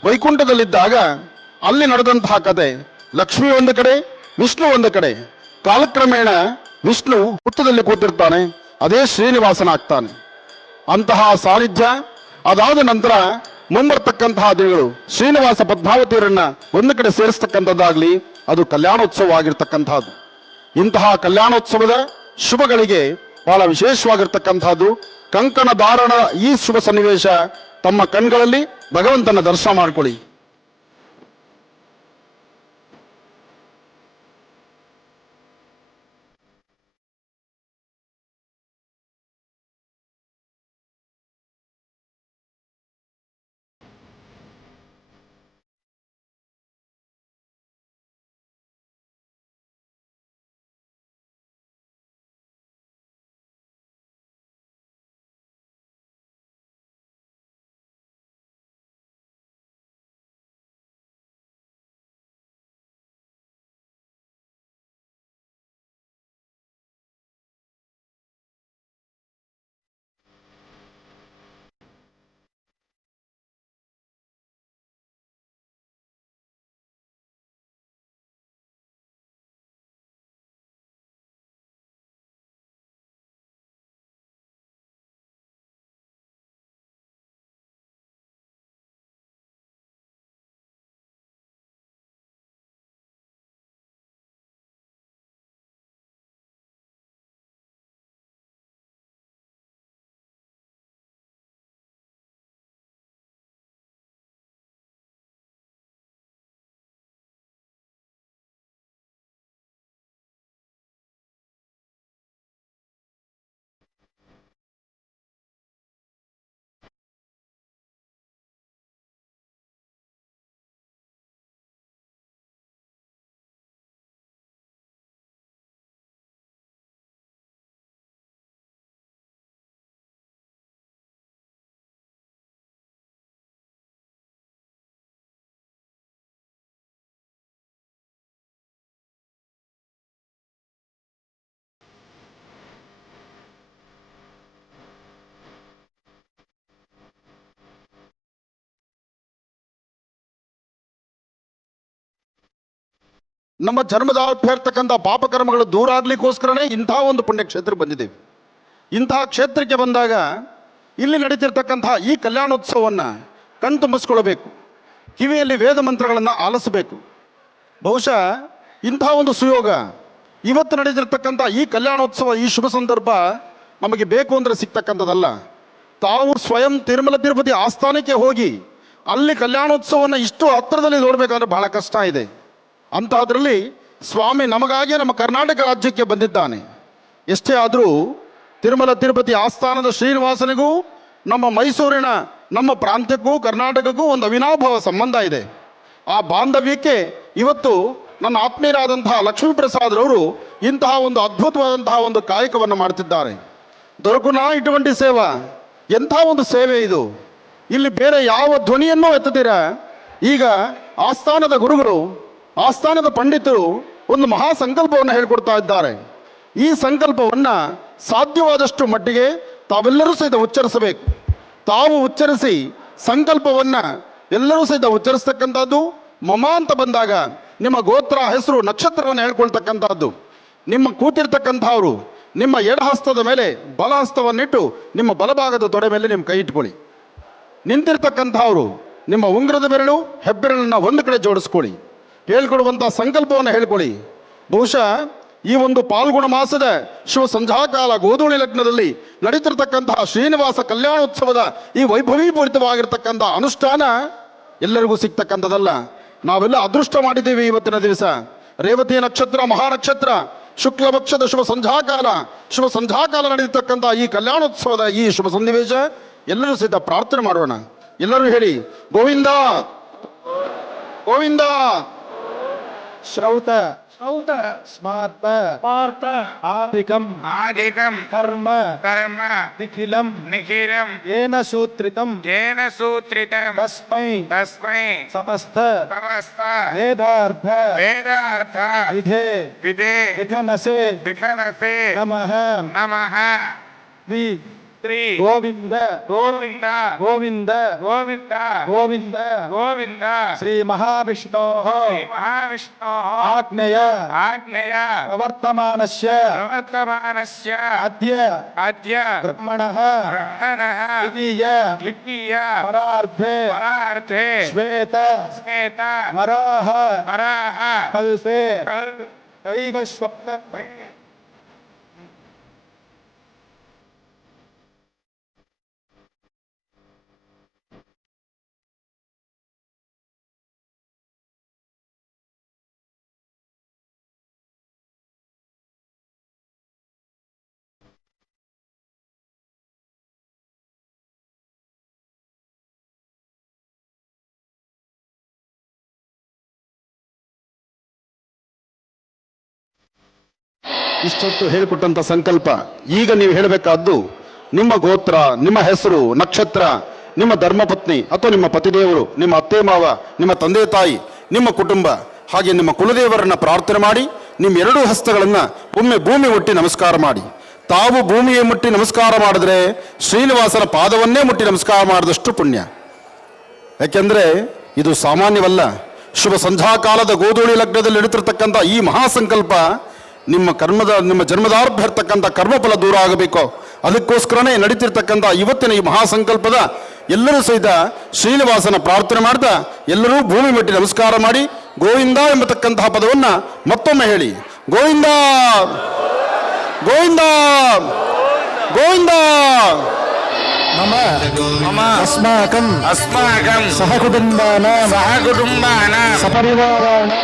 ವೈಕುಂಠದಲ್ಲಿದ್ದಾಗ ಅಲ್ಲಿ ನಡೆದಂತಹ ಕತೆ. ಲಕ್ಷ್ಮಿ ಒಂದು ಕಡೆ, ವಿಷ್ಣು ಒಂದು ಕಡೆ. ಕಾಲಕ್ರಮೇಣ ವಿಷ್ಣು ಹುತ್ತದಲ್ಲಿ ಕೂತಿರ್ತಾನೆ, ಅದೇ ಶ್ರೀನಿವಾಸನಾಗ್ತಾನೆ. ಅಂತಹ ಸಾನ್ನಿಧ್ಯ ಅದಾದ ನಂತರ ಮುಂಬರ್ತಕ್ಕಂತಹ ದಿನಗಳು ಶ್ರೀನಿವಾಸ ಪದ್ಮಾವತಿಯರನ್ನ ಒಂದು ಕಡೆ ಸೇರಿಸ್ತಕ್ಕಂಥದ್ದಾಗ್ಲಿ, ಅದು ಕಲ್ಯಾಣೋತ್ಸವ ಆಗಿರ್ತಕ್ಕಂಥದ್ದು. ಇಂತಹ ಕಲ್ಯಾಣೋತ್ಸವದ ಶುಭಗಳಿಗೆ ಬಹಳ ವಿಶೇಷವಾಗಿರ್ತಕ್ಕಂಥದ್ದು ಕಂಕಣ ಧಾರಣ. ಈ ಶುಭ ಸನ್ನಿವೇಶ ತಮ್ಮ ಕಣ್ಗಳಲ್ಲಿ ಭಗವಂತನ ದರ್ಶನ ಮಾಡಿಕೊಳ್ಳಿ. ನಮ್ಮ ಜನ್ಮದಾಗಿರ್ತಕ್ಕಂಥ ಪಾಪಕರ್ಮಗಳು ದೂರ ಆಗ್ಲಿಕ್ಕೋಸ್ಕರನೇ ಇಂತಹ ಒಂದು ಪುಣ್ಯಕ್ಷೇತ್ರ ಬಂದಿದ್ದೇವೆ. ಇಂತಹ ಕ್ಷೇತ್ರಕ್ಕೆ ಬಂದಾಗ ಇಲ್ಲಿ ನಡೀತಿರ್ತಕ್ಕಂತಹ ಈ ಕಲ್ಯಾಣೋತ್ಸವವನ್ನು ಕಣ್ತುಂಬಿಸ್ಕೊಳ್ಬೇಕು, ಕಿವಿಯಲ್ಲಿ ವೇದ ಮಂತ್ರಗಳನ್ನು ಆಲಿಸಬೇಕು. ಬಹುಶಃ ಇಂತಹ ಒಂದು ಸುಯೋಗ ಇವತ್ತು ನಡೀತಿರ್ತಕ್ಕಂಥ ಈ ಕಲ್ಯಾಣೋತ್ಸವ, ಈ ಶುಭ ಸಂದರ್ಭ ನಮಗೆ ಬೇಕು ಅಂದರೆ ಸಿಗ್ತಕ್ಕಂಥದ್ದಲ್ಲ. ತಾವು ಸ್ವಯಂ ತಿರುಮಲ ತಿರುಪತಿ ಆಸ್ಥಾನಕ್ಕೆ ಹೋಗಿ ಅಲ್ಲಿ ಕಲ್ಯಾಣೋತ್ಸವವನ್ನು ಇಷ್ಟು ಹತ್ತಿರದಲ್ಲಿ ನೋಡಬೇಕಂದ್ರೆ ಬಹಳ ಕಷ್ಟ ಇದೆ. ಅಂತಹದ್ರಲ್ಲಿ ಸ್ವಾಮಿ ನಮಗಾಗಿ ನಮ್ಮ ಕರ್ನಾಟಕ ರಾಜ್ಯಕ್ಕೆ ಬಂದಿದ್ದಾನೆ. ಎಷ್ಟೇ ಆದರೂ ತಿರುಮಲ ತಿರುಪತಿ ಆಸ್ಥಾನದ ಶ್ರೀನಿವಾಸನಿಗೂ ನಮ್ಮ ಮೈಸೂರಿನ ನಮ್ಮ ಪ್ರಾಂತ್ಯಕ್ಕೂ ಕರ್ನಾಟಕಕ್ಕೂ ಒಂದು ಅವಿನಾಭಾವ ಸಂಬಂಧ ಇದೆ. ಆ ಬಾಂಧವ್ಯಕ್ಕೆ ಇವತ್ತು ನನ್ನ ಆತ್ಮೀಯರಾದಂತಹ ಲಕ್ಷ್ಮೀಪ್ರಸಾದ್ರವರು ಇಂತಹ ಒಂದು ಅದ್ಭುತವಾದಂತಹ ಒಂದು ಕಾಯಕವನ್ನು ಮಾಡ್ತಿದ್ದಾರೆ. ದೊರಕುನಾ ಇటువంటి ಸೇವಾ, ಎಂಥ ಒಂದು ಸೇವೆ ಇದು! ಇಲ್ಲಿ ಬೇರೆ ಯಾವ ಧ್ವನಿಯನ್ನೂ ಎತ್ತದಿರ ಈಗ ಆಸ್ಥಾನದ ಗುರುಗಳು, ಆಸ್ಥಾನದ ಪಂಡಿತರು ಒಂದು ಮಹಾ ಸಂಕಲ್ಪವನ್ನು ಹೇಳ್ಕೊಡ್ತಾ ಇದ್ದಾರೆ. ಈ ಸಂಕಲ್ಪವನ್ನು ಸಾಧ್ಯವಾದಷ್ಟು ಮಟ್ಟಿಗೆ ತಾವೆಲ್ಲರೂ ಸಹಿತ ಉಚ್ಚರಿಸಬೇಕು. ತಾವು ಉಚ್ಚರಿಸಿ ಸಂಕಲ್ಪವನ್ನು ಎಲ್ಲರೂ ಸಹಿತ ಉಚ್ಚರಿಸ್ತಕ್ಕಂಥದ್ದು. ಮಮ ಅಂತ ಬಂದಾಗ ನಿಮ್ಮ ಗೋತ್ರ, ಹೆಸರು, ನಕ್ಷತ್ರವನ್ನು ಹೇಳ್ಕೊಳ್ತಕ್ಕಂಥದ್ದು. ನಿಮ್ಮ ಕೂತಿರ್ತಕ್ಕಂಥವ್ರು ನಿಮ್ಮ ಎಡಹಸ್ತದ ಮೇಲೆ ಬಲಹಸ್ತವನ್ನಿಟ್ಟು ನಿಮ್ಮ ಬಲಭಾಗದ ತೊಡೆ ಮೇಲೆ ನಿಮ್ಮ ಕೈ ಇಟ್ಕೊಳ್ಳಿ. ನಿಂತಿರ್ತಕ್ಕಂಥವ್ರು ನಿಮ್ಮ ಉಂಗುರದ ಬೆರಳು, ಹೆಬ್ಬೆರಳನ್ನು ಒಂದು ಕಡೆ ಜೋಡಿಸ್ಕೊಳ್ಳಿ. ಹೇಳ್ಕೊಡುವಂಥ ಸಂಕಲ್ಪವನ್ನು ಹೇಳ್ಕೊಳ್ಳಿ. ಬಹುಶಃ ಈ ಒಂದು ಪಾಲ್ಗುಣ ಮಾಸದ ಶಿವ ಸಂಧ್ಯಾಕಾಲ ಗೋಧೂಳಿ ಲಗ್ನದಲ್ಲಿ ನಡೀತಿರ್ತಕ್ಕಂತಹ ಶ್ರೀನಿವಾಸ ಕಲ್ಯಾಣೋತ್ಸವದ ಈ ವೈಭವೀಪೂರಿತವಾಗಿರ್ತಕ್ಕಂಥ ಅನುಷ್ಠಾನ ಎಲ್ಲರಿಗೂ ಸಿಗ್ತಕ್ಕಂಥದ್ದಲ್ಲ. ನಾವೆಲ್ಲ ಅದೃಷ್ಟ ಮಾಡಿದ್ದೀವಿ. ಇವತ್ತಿನ ದಿವಸ ರೇವತಿ ನಕ್ಷತ್ರ, ಮಹಾನಕ್ಷತ್ರ, ಶುಕ್ಲ ಪಕ್ಷದ ಶುಭ ಸಂಧ್ಯಾಕಾಲ ನಡೆಯತಕ್ಕಂಥ ಈ ಕಲ್ಯಾಣೋತ್ಸವದ ಈ ಶುಭ ಸನ್ನಿವೇಶ ಎಲ್ಲರೂ ಸಹಿತ ಪ್ರಾರ್ಥನೆ ಮಾಡೋಣ. ಎಲ್ಲರೂ ಹೇಳಿ, ಗೋವಿಂದ ಗೋವಿಂದ. ಶ್ರೌತ ಶ್ರೌತ ಸ್ಮಾರ್ತ ಪಾರ್ಥ ಆದಿಕಂ ಆದಿಕಂ ಕರ್ಮ ಕರ್ಮ ನಿಖಿಲಂ ನಿಖಿಲಂ ಏನ ಸೂತ್ರಿತಂ ಜೇನ ಸೂತ್ರಿತಂ ತಸ್ಮೈ ತಸ್ಮೈ ಸಮಸ್ತ ಸಮಸ್ತ ವೇದಾರ್ಥ ವೇದಾರ್ಥ ವಿಧೇ ವಿಧೇ ವಿಧನಸೆ ವಿಘನಸೆ ನಮಃ ನಮಃ ಶ್ರೀ ಶ್ರೀ ಗೋವಿಂದ ಗೋವಿಂದ ಗೋವಿಂದ ಗೋವಿಂದ ಗೋವಿಂದ ಗೋವಿಂದ ಶ್ರೀ ಮಹಾವಿಷ್ಣೋ ಶ್ರೀ ಮಹಾವಿಷ್ಣೋ ಆಜ್ಞೆಯ ಆಜ್ಞೆಯ ಪ್ರವರ್ತಮಾನಸ್ಯ ಪ್ರವರ್ತಮಾನಸ್ಯ ಅದ್ಯ ಅದ್ಯ ಬ್ರಹ್ಮಣಃ ಬ್ರಹ್ಮಣಃ ದ್ವಿತೀಯ ದ್ವಿತೀಯ ಪರಾರ್ಧೆ ಪರಾರ್ಥೆ ಶ್ವೇತ ಶ್ವೇತ ವರಾಹ ವರಾಹ ಕಲ್ಪೆ ಕಲ್ ದೈವ ಸ್ವಪ್ನ ಇಷ್ಟೊತ್ತು ಹೇಳಿಕೊಟ್ಟಂತ ಸಂಕಲ್ಪ ಈಗ ನೀವು ಹೇಳಬೇಕಾದ್ದು ನಿಮ್ಮ ಗೋತ್ರ, ನಿಮ್ಮ ಹೆಸರು, ನಕ್ಷತ್ರ, ನಿಮ್ಮ ಧರ್ಮಪತ್ನಿ ಅಥವಾ ನಿಮ್ಮ ಪತಿದೇವರು, ನಿಮ್ಮ ಅತ್ತೆ ಮಾವ, ನಿಮ್ಮ ತಂದೆ ತಾಯಿ, ನಿಮ್ಮ ಕುಟುಂಬ, ಹಾಗೆ ನಿಮ್ಮ ಕುಲದೇವರನ್ನ ಪ್ರಾರ್ಥನೆ ಮಾಡಿ ನಿಮ್ಮ ಎರಡೂ ಹಸ್ತಗಳನ್ನು ಒಮ್ಮೆ ಭೂಮಿ ಮುಟ್ಟಿ ನಮಸ್ಕಾರ ಮಾಡಿ. ತಾವು ಭೂಮಿಯೇ ಮುಟ್ಟಿ ನಮಸ್ಕಾರ ಮಾಡಿದ್ರೆ ಶ್ರೀನಿವಾಸನ ಪಾದವನ್ನೇ ಮುಟ್ಟಿ ನಮಸ್ಕಾರ ಮಾಡಿದಷ್ಟು ಪುಣ್ಯ. ಯಾಕೆಂದ್ರೆ ಇದು ಸಾಮಾನ್ಯವಲ್ಲ. ಶುಭ ಸಂಧ್ಯಾಕಾಲದ ಗೋಧೂಳಿ ಲಗ್ನದಲ್ಲಿ ನಡೀತಿರ್ತಕ್ಕಂಥ ಈ ಮಹಾಸಂಕಲ್ಪ ನಿಮ್ಮ ಜನ್ಮದಾರ್ಭ ಇರ್ತಕ್ಕಂಥ ಕರ್ಮಫಲ ದೂರ ಆಗಬೇಕು. ಅದಕ್ಕೋಸ್ಕರನೇ ನಡೀತಿರ್ತಕ್ಕಂಥ ಇವತ್ತಿನ ಈ ಮಹಾಸಂಕಲ್ಪದ ಎಲ್ಲರೂ ಸಹಿತ ಶ್ರೀನಿವಾಸನ ಪ್ರಾರ್ಥನೆ ಮಾಡ್ತಾ ಎಲ್ಲರೂ ಭೂಮಿ ಮುಟ್ಟಿ ನಮಸ್ಕಾರ ಮಾಡಿ ಗೋವಿಂದ ಎಂಬತಕ್ಕಂತಹ ಪದವನ್ನು ಮತ್ತೊಮ್ಮೆ ಹೇಳಿ. ಗೋವಿಂದ ಗೋವಿಂದ ಗೋವಿಂದ. ಮಮ ಅಸ್ಮಾಕಂ ಅಸ್ಮಾಕಂ ಸಹಕುಟುಂಬಾನಾಂ ಸಹಕುಟುಂಬಾನಾಂ ಸಪರಿವಾರಾಣಾಂ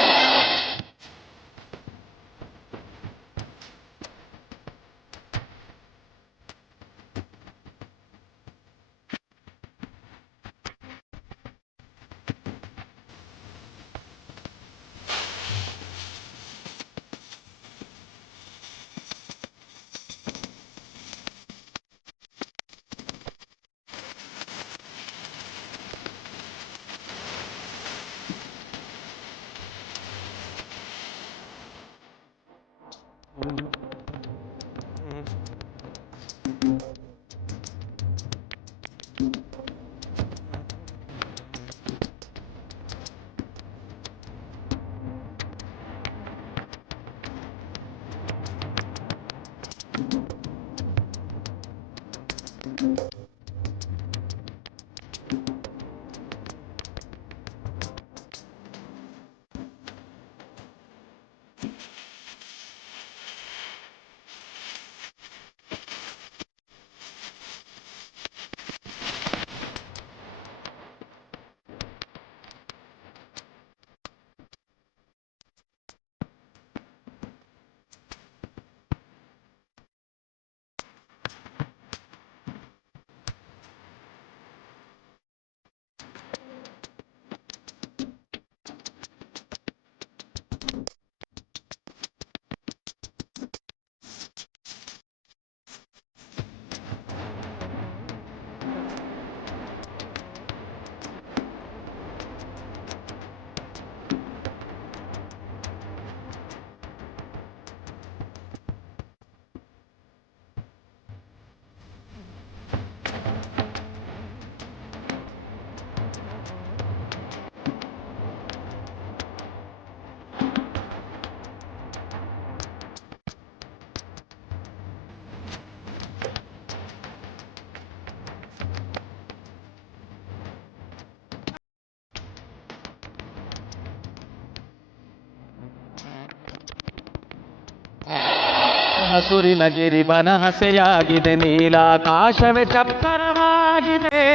ಹಸುರಿನ ಗಿರಿ ಬನ ಹಸೆಯಾಗಿದೆ, ನೀಲಾಕಾಶವೇ ಚಪ್ಪರವಾಗಿದೆ.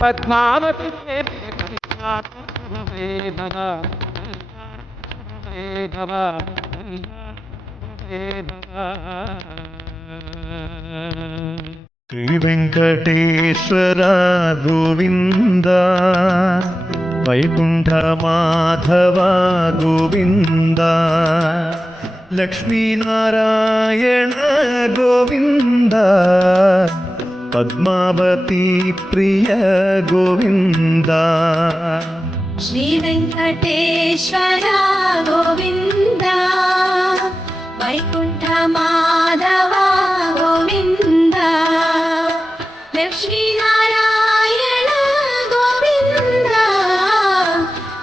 ಪದ್ಮಾವತಿ ಶ್ರೀ ವೆಂಕಟೇಶ್ವರ ಗೋವಿಂದ, ವೈಕುಂಠ ಮಾಧವ ಗೋವಿಂದ, ಲಕ್ಷ್ಮೀನಾರಾಯಣ ಗೋವಿಂದ, ಪದ್ಮಾವತಿ ಪ್ರಿಯ ಗೋವಿಂದ. ಶ್ರೀ ವೆಂಕಟೇಶ್ವರ ಗೋವಿಂದ, ವೈಕುಂಠ ಮಾಧವ ಗೋವಿಂದ, ಲಕ್ಷ್ಮೀನಾರಾಯಣ ಗೋವಿಂದ,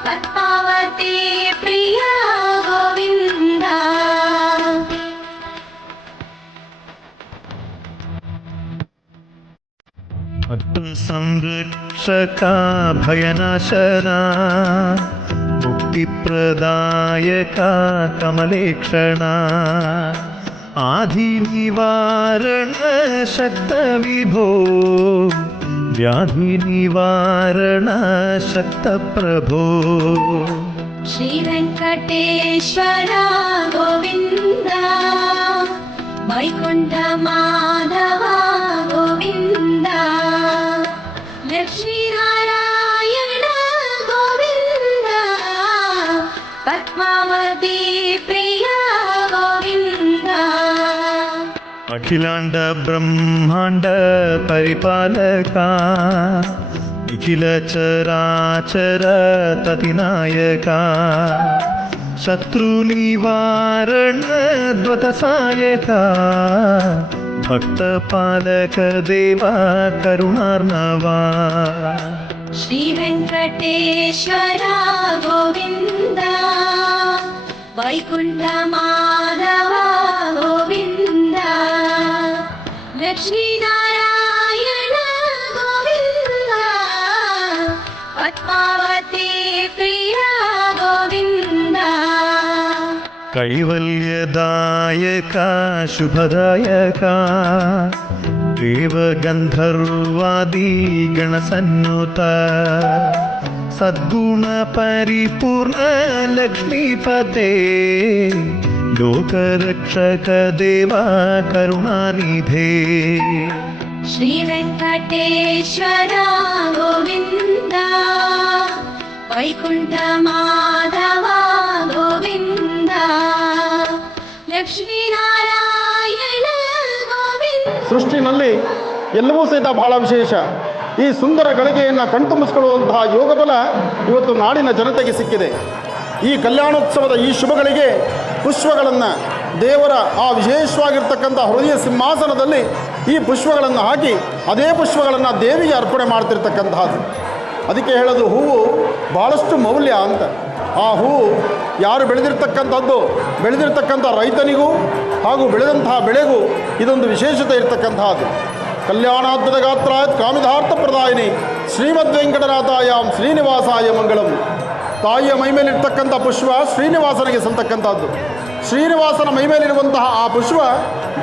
ಪದ್ಮಾವತಿ ಪ್ರಿಯ ಗೋವಿಂದ. ಸಂರಕ್ಷಕ ಭಯನಾಶನ, ಮುಕ್ತಿಪ್ರದಾಯಕ ಕಮಲೇಕ್ಷಣ, ಆಧಿ ನಿವಾರಣ ಶಕ್ತ ವಿಭೋ, ವ್ಯಾಧಿ ನಿವಾರಣ ಶಕ್ತ ಪ್ರಭೋ. ಶ್ರೀ ವೆಂಕಟೇಶ್ವರ ಗೋವಿಂದ, ವೈಕುಂಠ ಮಾಧವ ಗೋವಿಂದ, ಲಕ್ಷ್ಮೀನಾರಾಯಣ ಗೋವಿಂದ, ಪದ್ಮಾವತಿ ಪ್ರಿಯ ಗೋವಿಂದ. ಅಖಿಲಾಂಡ ಬ್ರಹ್ಮಾಂಡ ಪರಿಪಾಲಕ, ನಿಖಿಲ ಚರಾಚರ ತತಿನಾಯಕ, ಶತ್ರು ನಿವಾರಣ ದ್ವತ ಸಾಯಕ, ಭಕ್ತ ಪಾಲಕ ದೇವ ಕರುಣಾರ್ಣವ. ಶ್ರೀ ವೆಂಕಟೇಶ್ವರ ಗೋವಿಂದ, ವೈಕುಂಠ ಮಾಧವ ಗೋವಿಂದ, ಲಕ್ಷ್ಮೀನಾರಾಯಣ ಗೋವಿಂದ, ಪದ್ಮಾವತಿ ಪ್ರಿಯ ಗೋವಿಂದ. ಕೈವಲ್ಯದಾಯಕ ಶುಭದಾಯಕ, ದೇವ ಗಂಧರ್ವಾದಿ ಗಣಸನ್ನುತ, ಸದ್ಗುಣ ಪರಿಪೂರ್ಣ ಲಕ್ಷ್ಮೀಪತೆ, ಲೋಕರಕ್ಷಕ ದೇವ ಕರುಣಾನಿಧೇ. ಶ್ರೀ ವೆಂಕಟೇಶ್ವರ ಗೋವಿಂದ, ವೈಕುಂಠ ಮಾಧವ ಗೋವಿಂದ, ಲಕ್ಷ್ಮೀನಾರಾಯಣ ಗೋವಿಂದ. ಸೃಷ್ಟಿನಲ್ಲಿ ಎಲ್ಲವೂ ಸಹಿತ ಬಹಳ ವಿಶೇಷ. ಈ ಸುಂದರ ಗಳಿಗೆಯನ್ನು ಕಣ್ತುಂಬಿಸಿಕೊಳ್ಳುವಂತಹ ಯೋಗಬಲ ಇವತ್ತು ನಾಡಿನ ಜನತೆಗೆ ಸಿಕ್ಕಿದೆ. ಈ ಕಲ್ಯಾಣೋತ್ಸವದ ಈ ಶುಭಗಳಿಗೆ ಪುಷ್ಪಗಳನ್ನು ದೇವರ ಆ ವಿಶೇಷವಾಗಿರ್ತಕ್ಕಂಥ ಹೃದಯ ಸಿಂಹಾಸನದಲ್ಲಿ ಈ ಪುಷ್ಪಗಳನ್ನು ಹಾಕಿ ಅದೇ ಪುಷ್ಪಗಳನ್ನು ದೇವಿಗೆ ಅರ್ಪಣೆ ಮಾಡ್ತಿರ್ತಕ್ಕಂತಹದ್ದು. ಅದಕ್ಕೆ ಹೇಳೋದು ಹೂವು ಭಾಳಷ್ಟು ಮೌಲ್ಯ ಅಂತ. ಆ ಹೂವು ಯಾರು ಬೆಳೆದಿರ್ತಕ್ಕಂಥ ರೈತನಿಗೂ ಹಾಗೂ ಬೆಳೆದಂತಹ ಬೆಳೆಗೂ ಇದೊಂದು ವಿಶೇಷತೆ ಇರತಕ್ಕಂತಹದ್ದು. ಕಲ್ಯಾಣಾದ್ಭುತ ಗಾತ್ರಾಯ ಕಾಮಿಧಾರ್ಥ ಪ್ರದಾಯಿನಿ ಶ್ರೀಮದ್ ವೆಂಕಟನಾಥಾಯಾಮ್ ಶ್ರೀನಿವಾಸಾಯ ಮಂಗಳಂ. ತಾಯಿಯ ಮೈಮೇಲಿರ್ತಕ್ಕಂಥ ಪುಷ್ಪ ಶ್ರೀನಿವಾಸನಿಗೆ ಸಲ್ತಕ್ಕಂಥದ್ದು. ಶ್ರೀನಿವಾಸನ ಮೈಮೇಲಿರುವಂತಹ ಆ ಪುಷ್ಪ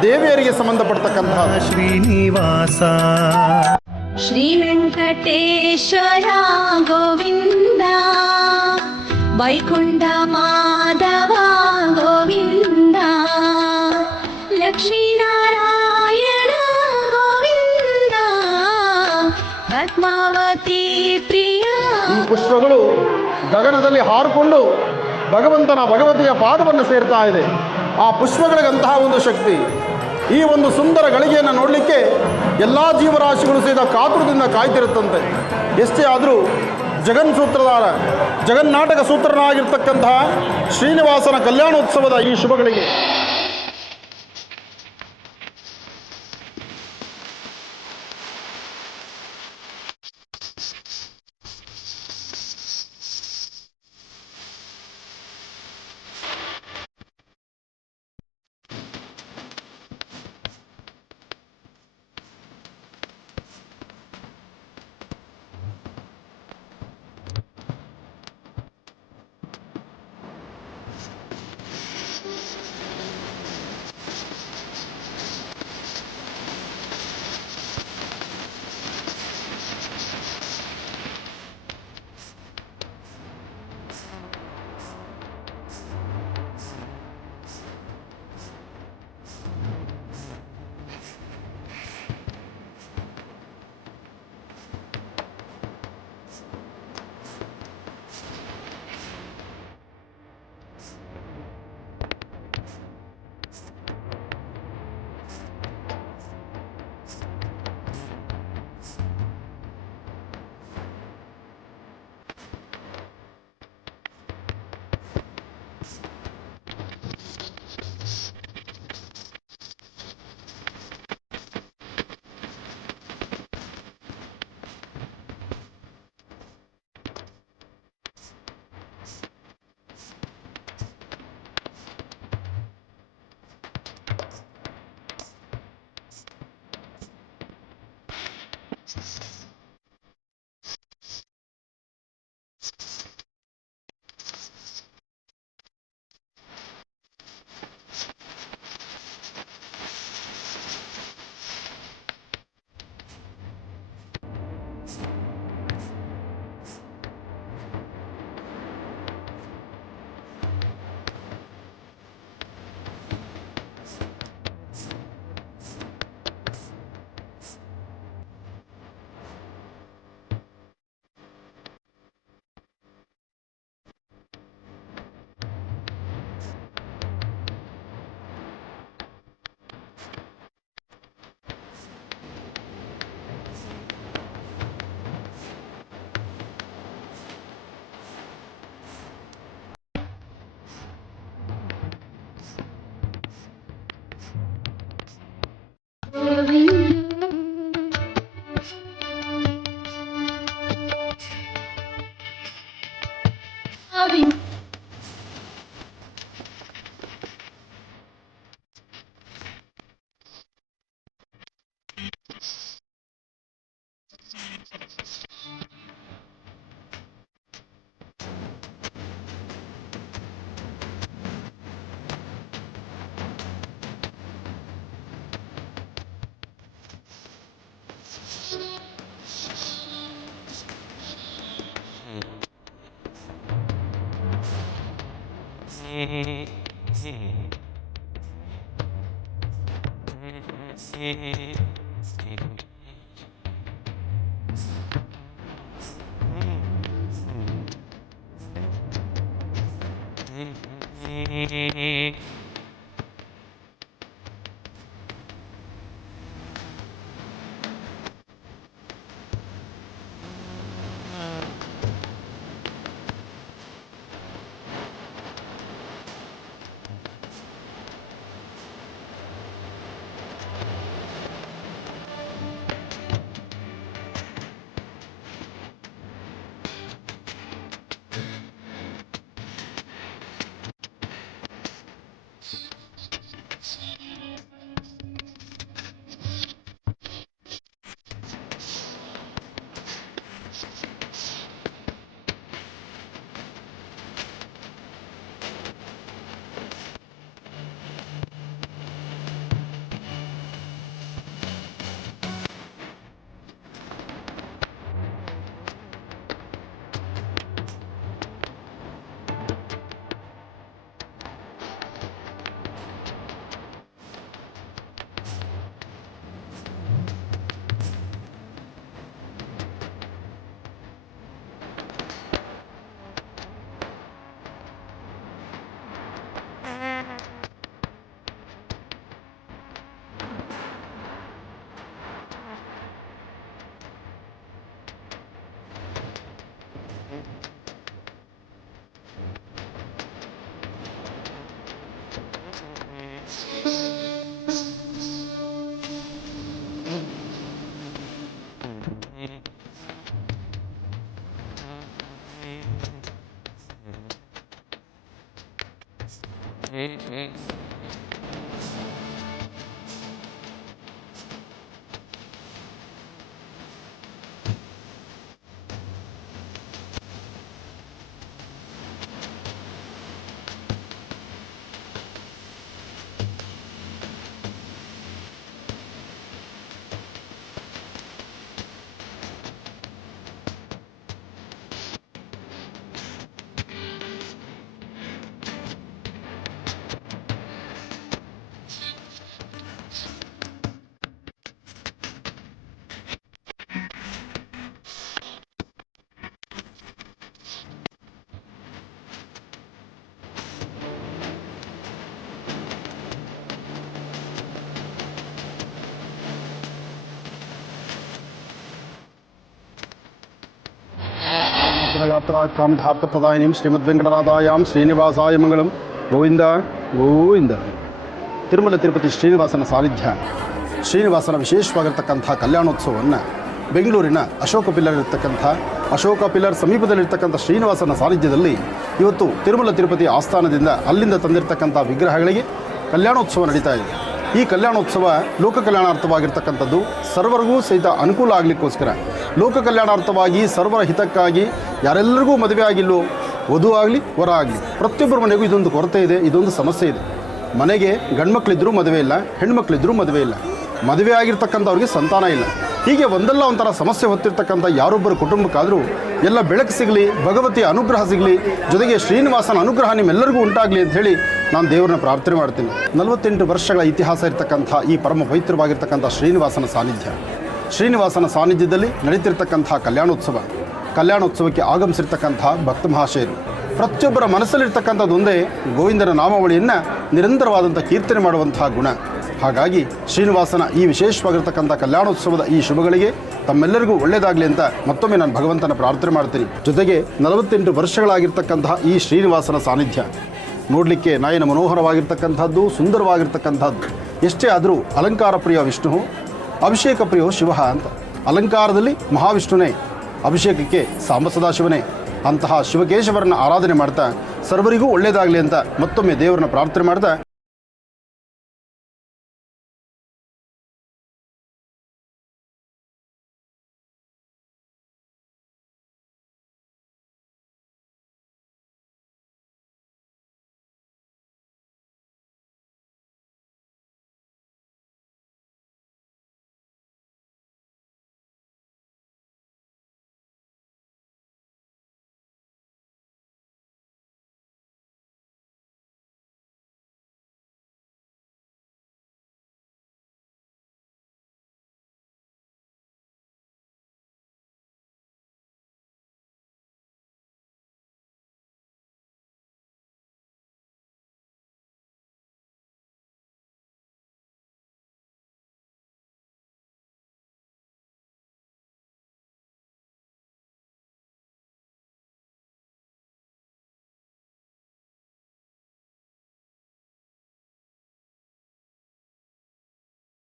ದೇವಿಯರಿಗೆ ಸಂಬಂಧಪಡ್ತಕ್ಕಂತಹ. ಶ್ರೀನಿವಾಸ ಶ್ರೀ ವೆಂಕಟೇಶ್ವರ ಗೋವಿಂದ, ವೈಕುಂಠ ಮಾಧವ ಗೋವಿಂದ, ಲಕ್ಷ್ಮೀನಾರಾಯಣ ಗೋವಿಂದ, ಪದ್ಮಾವತಿ ಪ್ರಿಯ. ಈ ಪುಷ್ಪಗಳು ಗಗನದಲ್ಲಿ ಹಾರಿಕೊಂಡು ಭಗವತಿಯ ಪಾದವನ್ನು ಸೇರ್ತಾ ಇದೆ. ಆ ಪುಷ್ಪಗಳಿಗಂತಹ ಒಂದು ಶಕ್ತಿ. ಈ ಒಂದು ಸುಂದರ ಗಳಿಗೆಯನ್ನು ನೋಡಲಿಕ್ಕೆ ಎಲ್ಲ ಜೀವರಾಶಿಗಳು ಸಹಿತ ಕಾತುರದಿಂದ ಕಾಯ್ತಿರುತ್ತಂತೆ. ಎಷ್ಟೇ ಆದರೂ ಜಗನ್ನಾಟಕ ಸೂತ್ರನಾಗಿರ್ತಕ್ಕಂತಹ ಶ್ರೀನಿವಾಸನ ಕಲ್ಯಾಣೋತ್ಸವದ ಈ ಶುಭಗಳಿಗೆ ಯಾತ್ರಾಕಾಮಧಾರ್ಥಪ್ರದಾಯಿನಿಂ ಶ್ರೀಮದ್ವೆಂಕಟನಾಥಾಯಾಂ ಶ್ರೀನಿವಾಸಾಯ ಮಂಗಳಂ. ಗೋವಿಂದ ಗೋವಿಂದ. ತಿರುಮಲ ತಿರುಪತಿ ಶ್ರೀನಿವಾಸನ ಸಾನ್ನಿಧ್ಯ, ಶ್ರೀನಿವಾಸನ ವಿಶೇಷವಾಗಿರ್ತಕ್ಕಂಥ ಕಲ್ಯಾಣೋತ್ಸವವನ್ನು ಬೆಂಗಳೂರಿನ ಅಶೋಕ ಪಿಲ್ಲರ್ ಸಮೀಪದಲ್ಲಿರ್ತಕ್ಕಂಥ ಶ್ರೀನಿವಾಸನ ಸಾನ್ನಿಧ್ಯದಲ್ಲಿ ಇವತ್ತು ತಿರುಮಲ ತಿರುಪತಿ ಆಸ್ಥಾನದಿಂದ ಅಲ್ಲಿಂದ ತಂದಿರತಕ್ಕಂಥ ವಿಗ್ರಹಗಳಿಗೆ ಕಲ್ಯಾಣೋತ್ಸವ ನಡೀತಾ ಇದೆ. ಈ ಕಲ್ಯಾಣೋತ್ಸವ ಲೋಕ ಕಲ್ಯಾಣಾರ್ಥವಾಗಿರ್ತಕ್ಕಂಥದ್ದು, ಸರ್ವರಿಗೂ ಸಹಿತ ಅನುಕೂಲ ಆಗಲಿಕ್ಕೋಸ್ಕರ, ಲೋಕ ಕಲ್ಯಾಣಾರ್ಥವಾಗಿ ಸರ್ವರ ಹಿತಕ್ಕಾಗಿ ಯಾರೆಲ್ಲರಿಗೂ ಮದುವೆ ಆಗಿಲ್ಲೋ, ವಧು ಆಗಲಿ ವರ ಆಗಲಿ ಪ್ರತಿಯೊಬ್ಬರ ಮನೆಗೂ ಇದೊಂದು ಕೊರತೆ ಇದೆ, ಇದೊಂದು ಸಮಸ್ಯೆ ಇದೆ. ಮನೆಗೆ ಗಂಡ್ಮಕ್ಳಿದ್ರೂ ಮದುವೆ ಇಲ್ಲ, ಹೆಣ್ಮಕ್ಳಿದ್ರೂ ಮದುವೆ ಇಲ್ಲ, ಮದುವೆ ಆಗಿರ್ತಕ್ಕಂಥವ್ರಿಗೆ ಸಂತಾನ ಇಲ್ಲ. ಹೀಗೆ ಒಂದಲ್ಲ ಒಂಥರ ಸಮಸ್ಯೆ ಹೊತ್ತಿರ್ತಕ್ಕಂಥ ಯಾರೊಬ್ಬರ ಕುಟುಂಬಕ್ಕಾದರೂ ಎಲ್ಲ ಬೆಳಕು ಸಿಗಲಿ, ಭಗವತಿಯ ಅನುಗ್ರಹ ಸಿಗಲಿ, ಜೊತೆಗೆ ಶ್ರೀನಿವಾಸನ ಅನುಗ್ರಹ ನಿಮ್ಮೆಲ್ಲರಿಗೂ ಉಂಟಾಗಲಿ ಅಂತ ಹೇಳಿ ನಾನು ದೇವರನ್ನ ಪ್ರಾರ್ಥನೆ ಮಾಡ್ತೀನಿ. 48 ವರ್ಷಗಳ ಇತಿಹಾಸ ಇರತಕ್ಕಂಥ ಈ ಪರಮ ಪವಿತ್ರವಾಗಿರ್ತಕ್ಕಂಥ ಶ್ರೀನಿವಾಸನ ಸಾನ್ನಿಧ್ಯದಲ್ಲಿ ನಡೀತಿರ್ತಕ್ಕಂಥ ಕಲ್ಯಾಣೋತ್ಸವಕ್ಕೆ ಆಗಮಿಸಿರ್ತಕ್ಕಂಥ ಭಕ್ತ ಮಹಾಶಯರು ಪ್ರತಿಯೊಬ್ಬರ ಮನಸ್ಸಲ್ಲಿರ್ತಕ್ಕಂಥದ್ದು ಒಂದೇ, ಗೋವಿಂದನ ನಾಮಾವಳಿಯನ್ನು ನಿರಂತರವಾದಂಥ ಕೀರ್ತನೆ ಮಾಡುವಂತಹ ಗುಣ. ಹಾಗಾಗಿ ಶ್ರೀನಿವಾಸನ ಈ ವಿಶೇಷವಾಗಿರ್ತಕ್ಕಂಥ ಕಲ್ಯಾಣೋತ್ಸವದ ಈ ಶುಭಗಳಿಗೆ ತಮ್ಮೆಲ್ಲರಿಗೂ ಒಳ್ಳೆಯದಾಗಲಿ ಅಂತ ಮತ್ತೊಮ್ಮೆ ನಾನು ಭಗವಂತನ ಪ್ರಾರ್ಥನೆ ಮಾಡ್ತೀನಿ. ಜೊತೆಗೆ 48 ವರ್ಷಗಳಾಗಿರ್ತಕ್ಕಂತಹ ಈ ಶ್ರೀನಿವಾಸನ ಸಾನ್ನಿಧ್ಯ ನೋಡಲಿಕ್ಕೆ ನಯನ ಮನೋಹರವಾಗಿರ್ತಕ್ಕಂಥದ್ದು, ಸುಂದರವಾಗಿರ್ತಕ್ಕಂಥದ್ದು. ಎಷ್ಟೇ ಆದರೂ ಅಲಂಕಾರ ಪ್ರಿಯ ವಿಷ್ಣು, ಅಭಿಷೇಕ ಪ್ರಿಯೋ ಶಿವ ಅಂತ. ಅಲಂಕಾರದಲ್ಲಿ ಮಹಾವಿಷ್ಣುನೇ, ಅಭಿಷೇಕಕ್ಕೆ ಸಾಂಬ ಸದಾಶಿವನೇ. ಅಂತಹ ಶಿವಕೇಶವರನ್ನ ಆರಾಧನೆ ಮಾಡ್ತಾ ಸರ್ವರಿಗೂ ಒಳ್ಳೆಯದಾಗಲಿ ಅಂತ ಮತ್ತೊಮ್ಮೆ ದೇವರನ್ನ ಪ್ರಾರ್ಥನೆ ಮಾಡ್ತಾ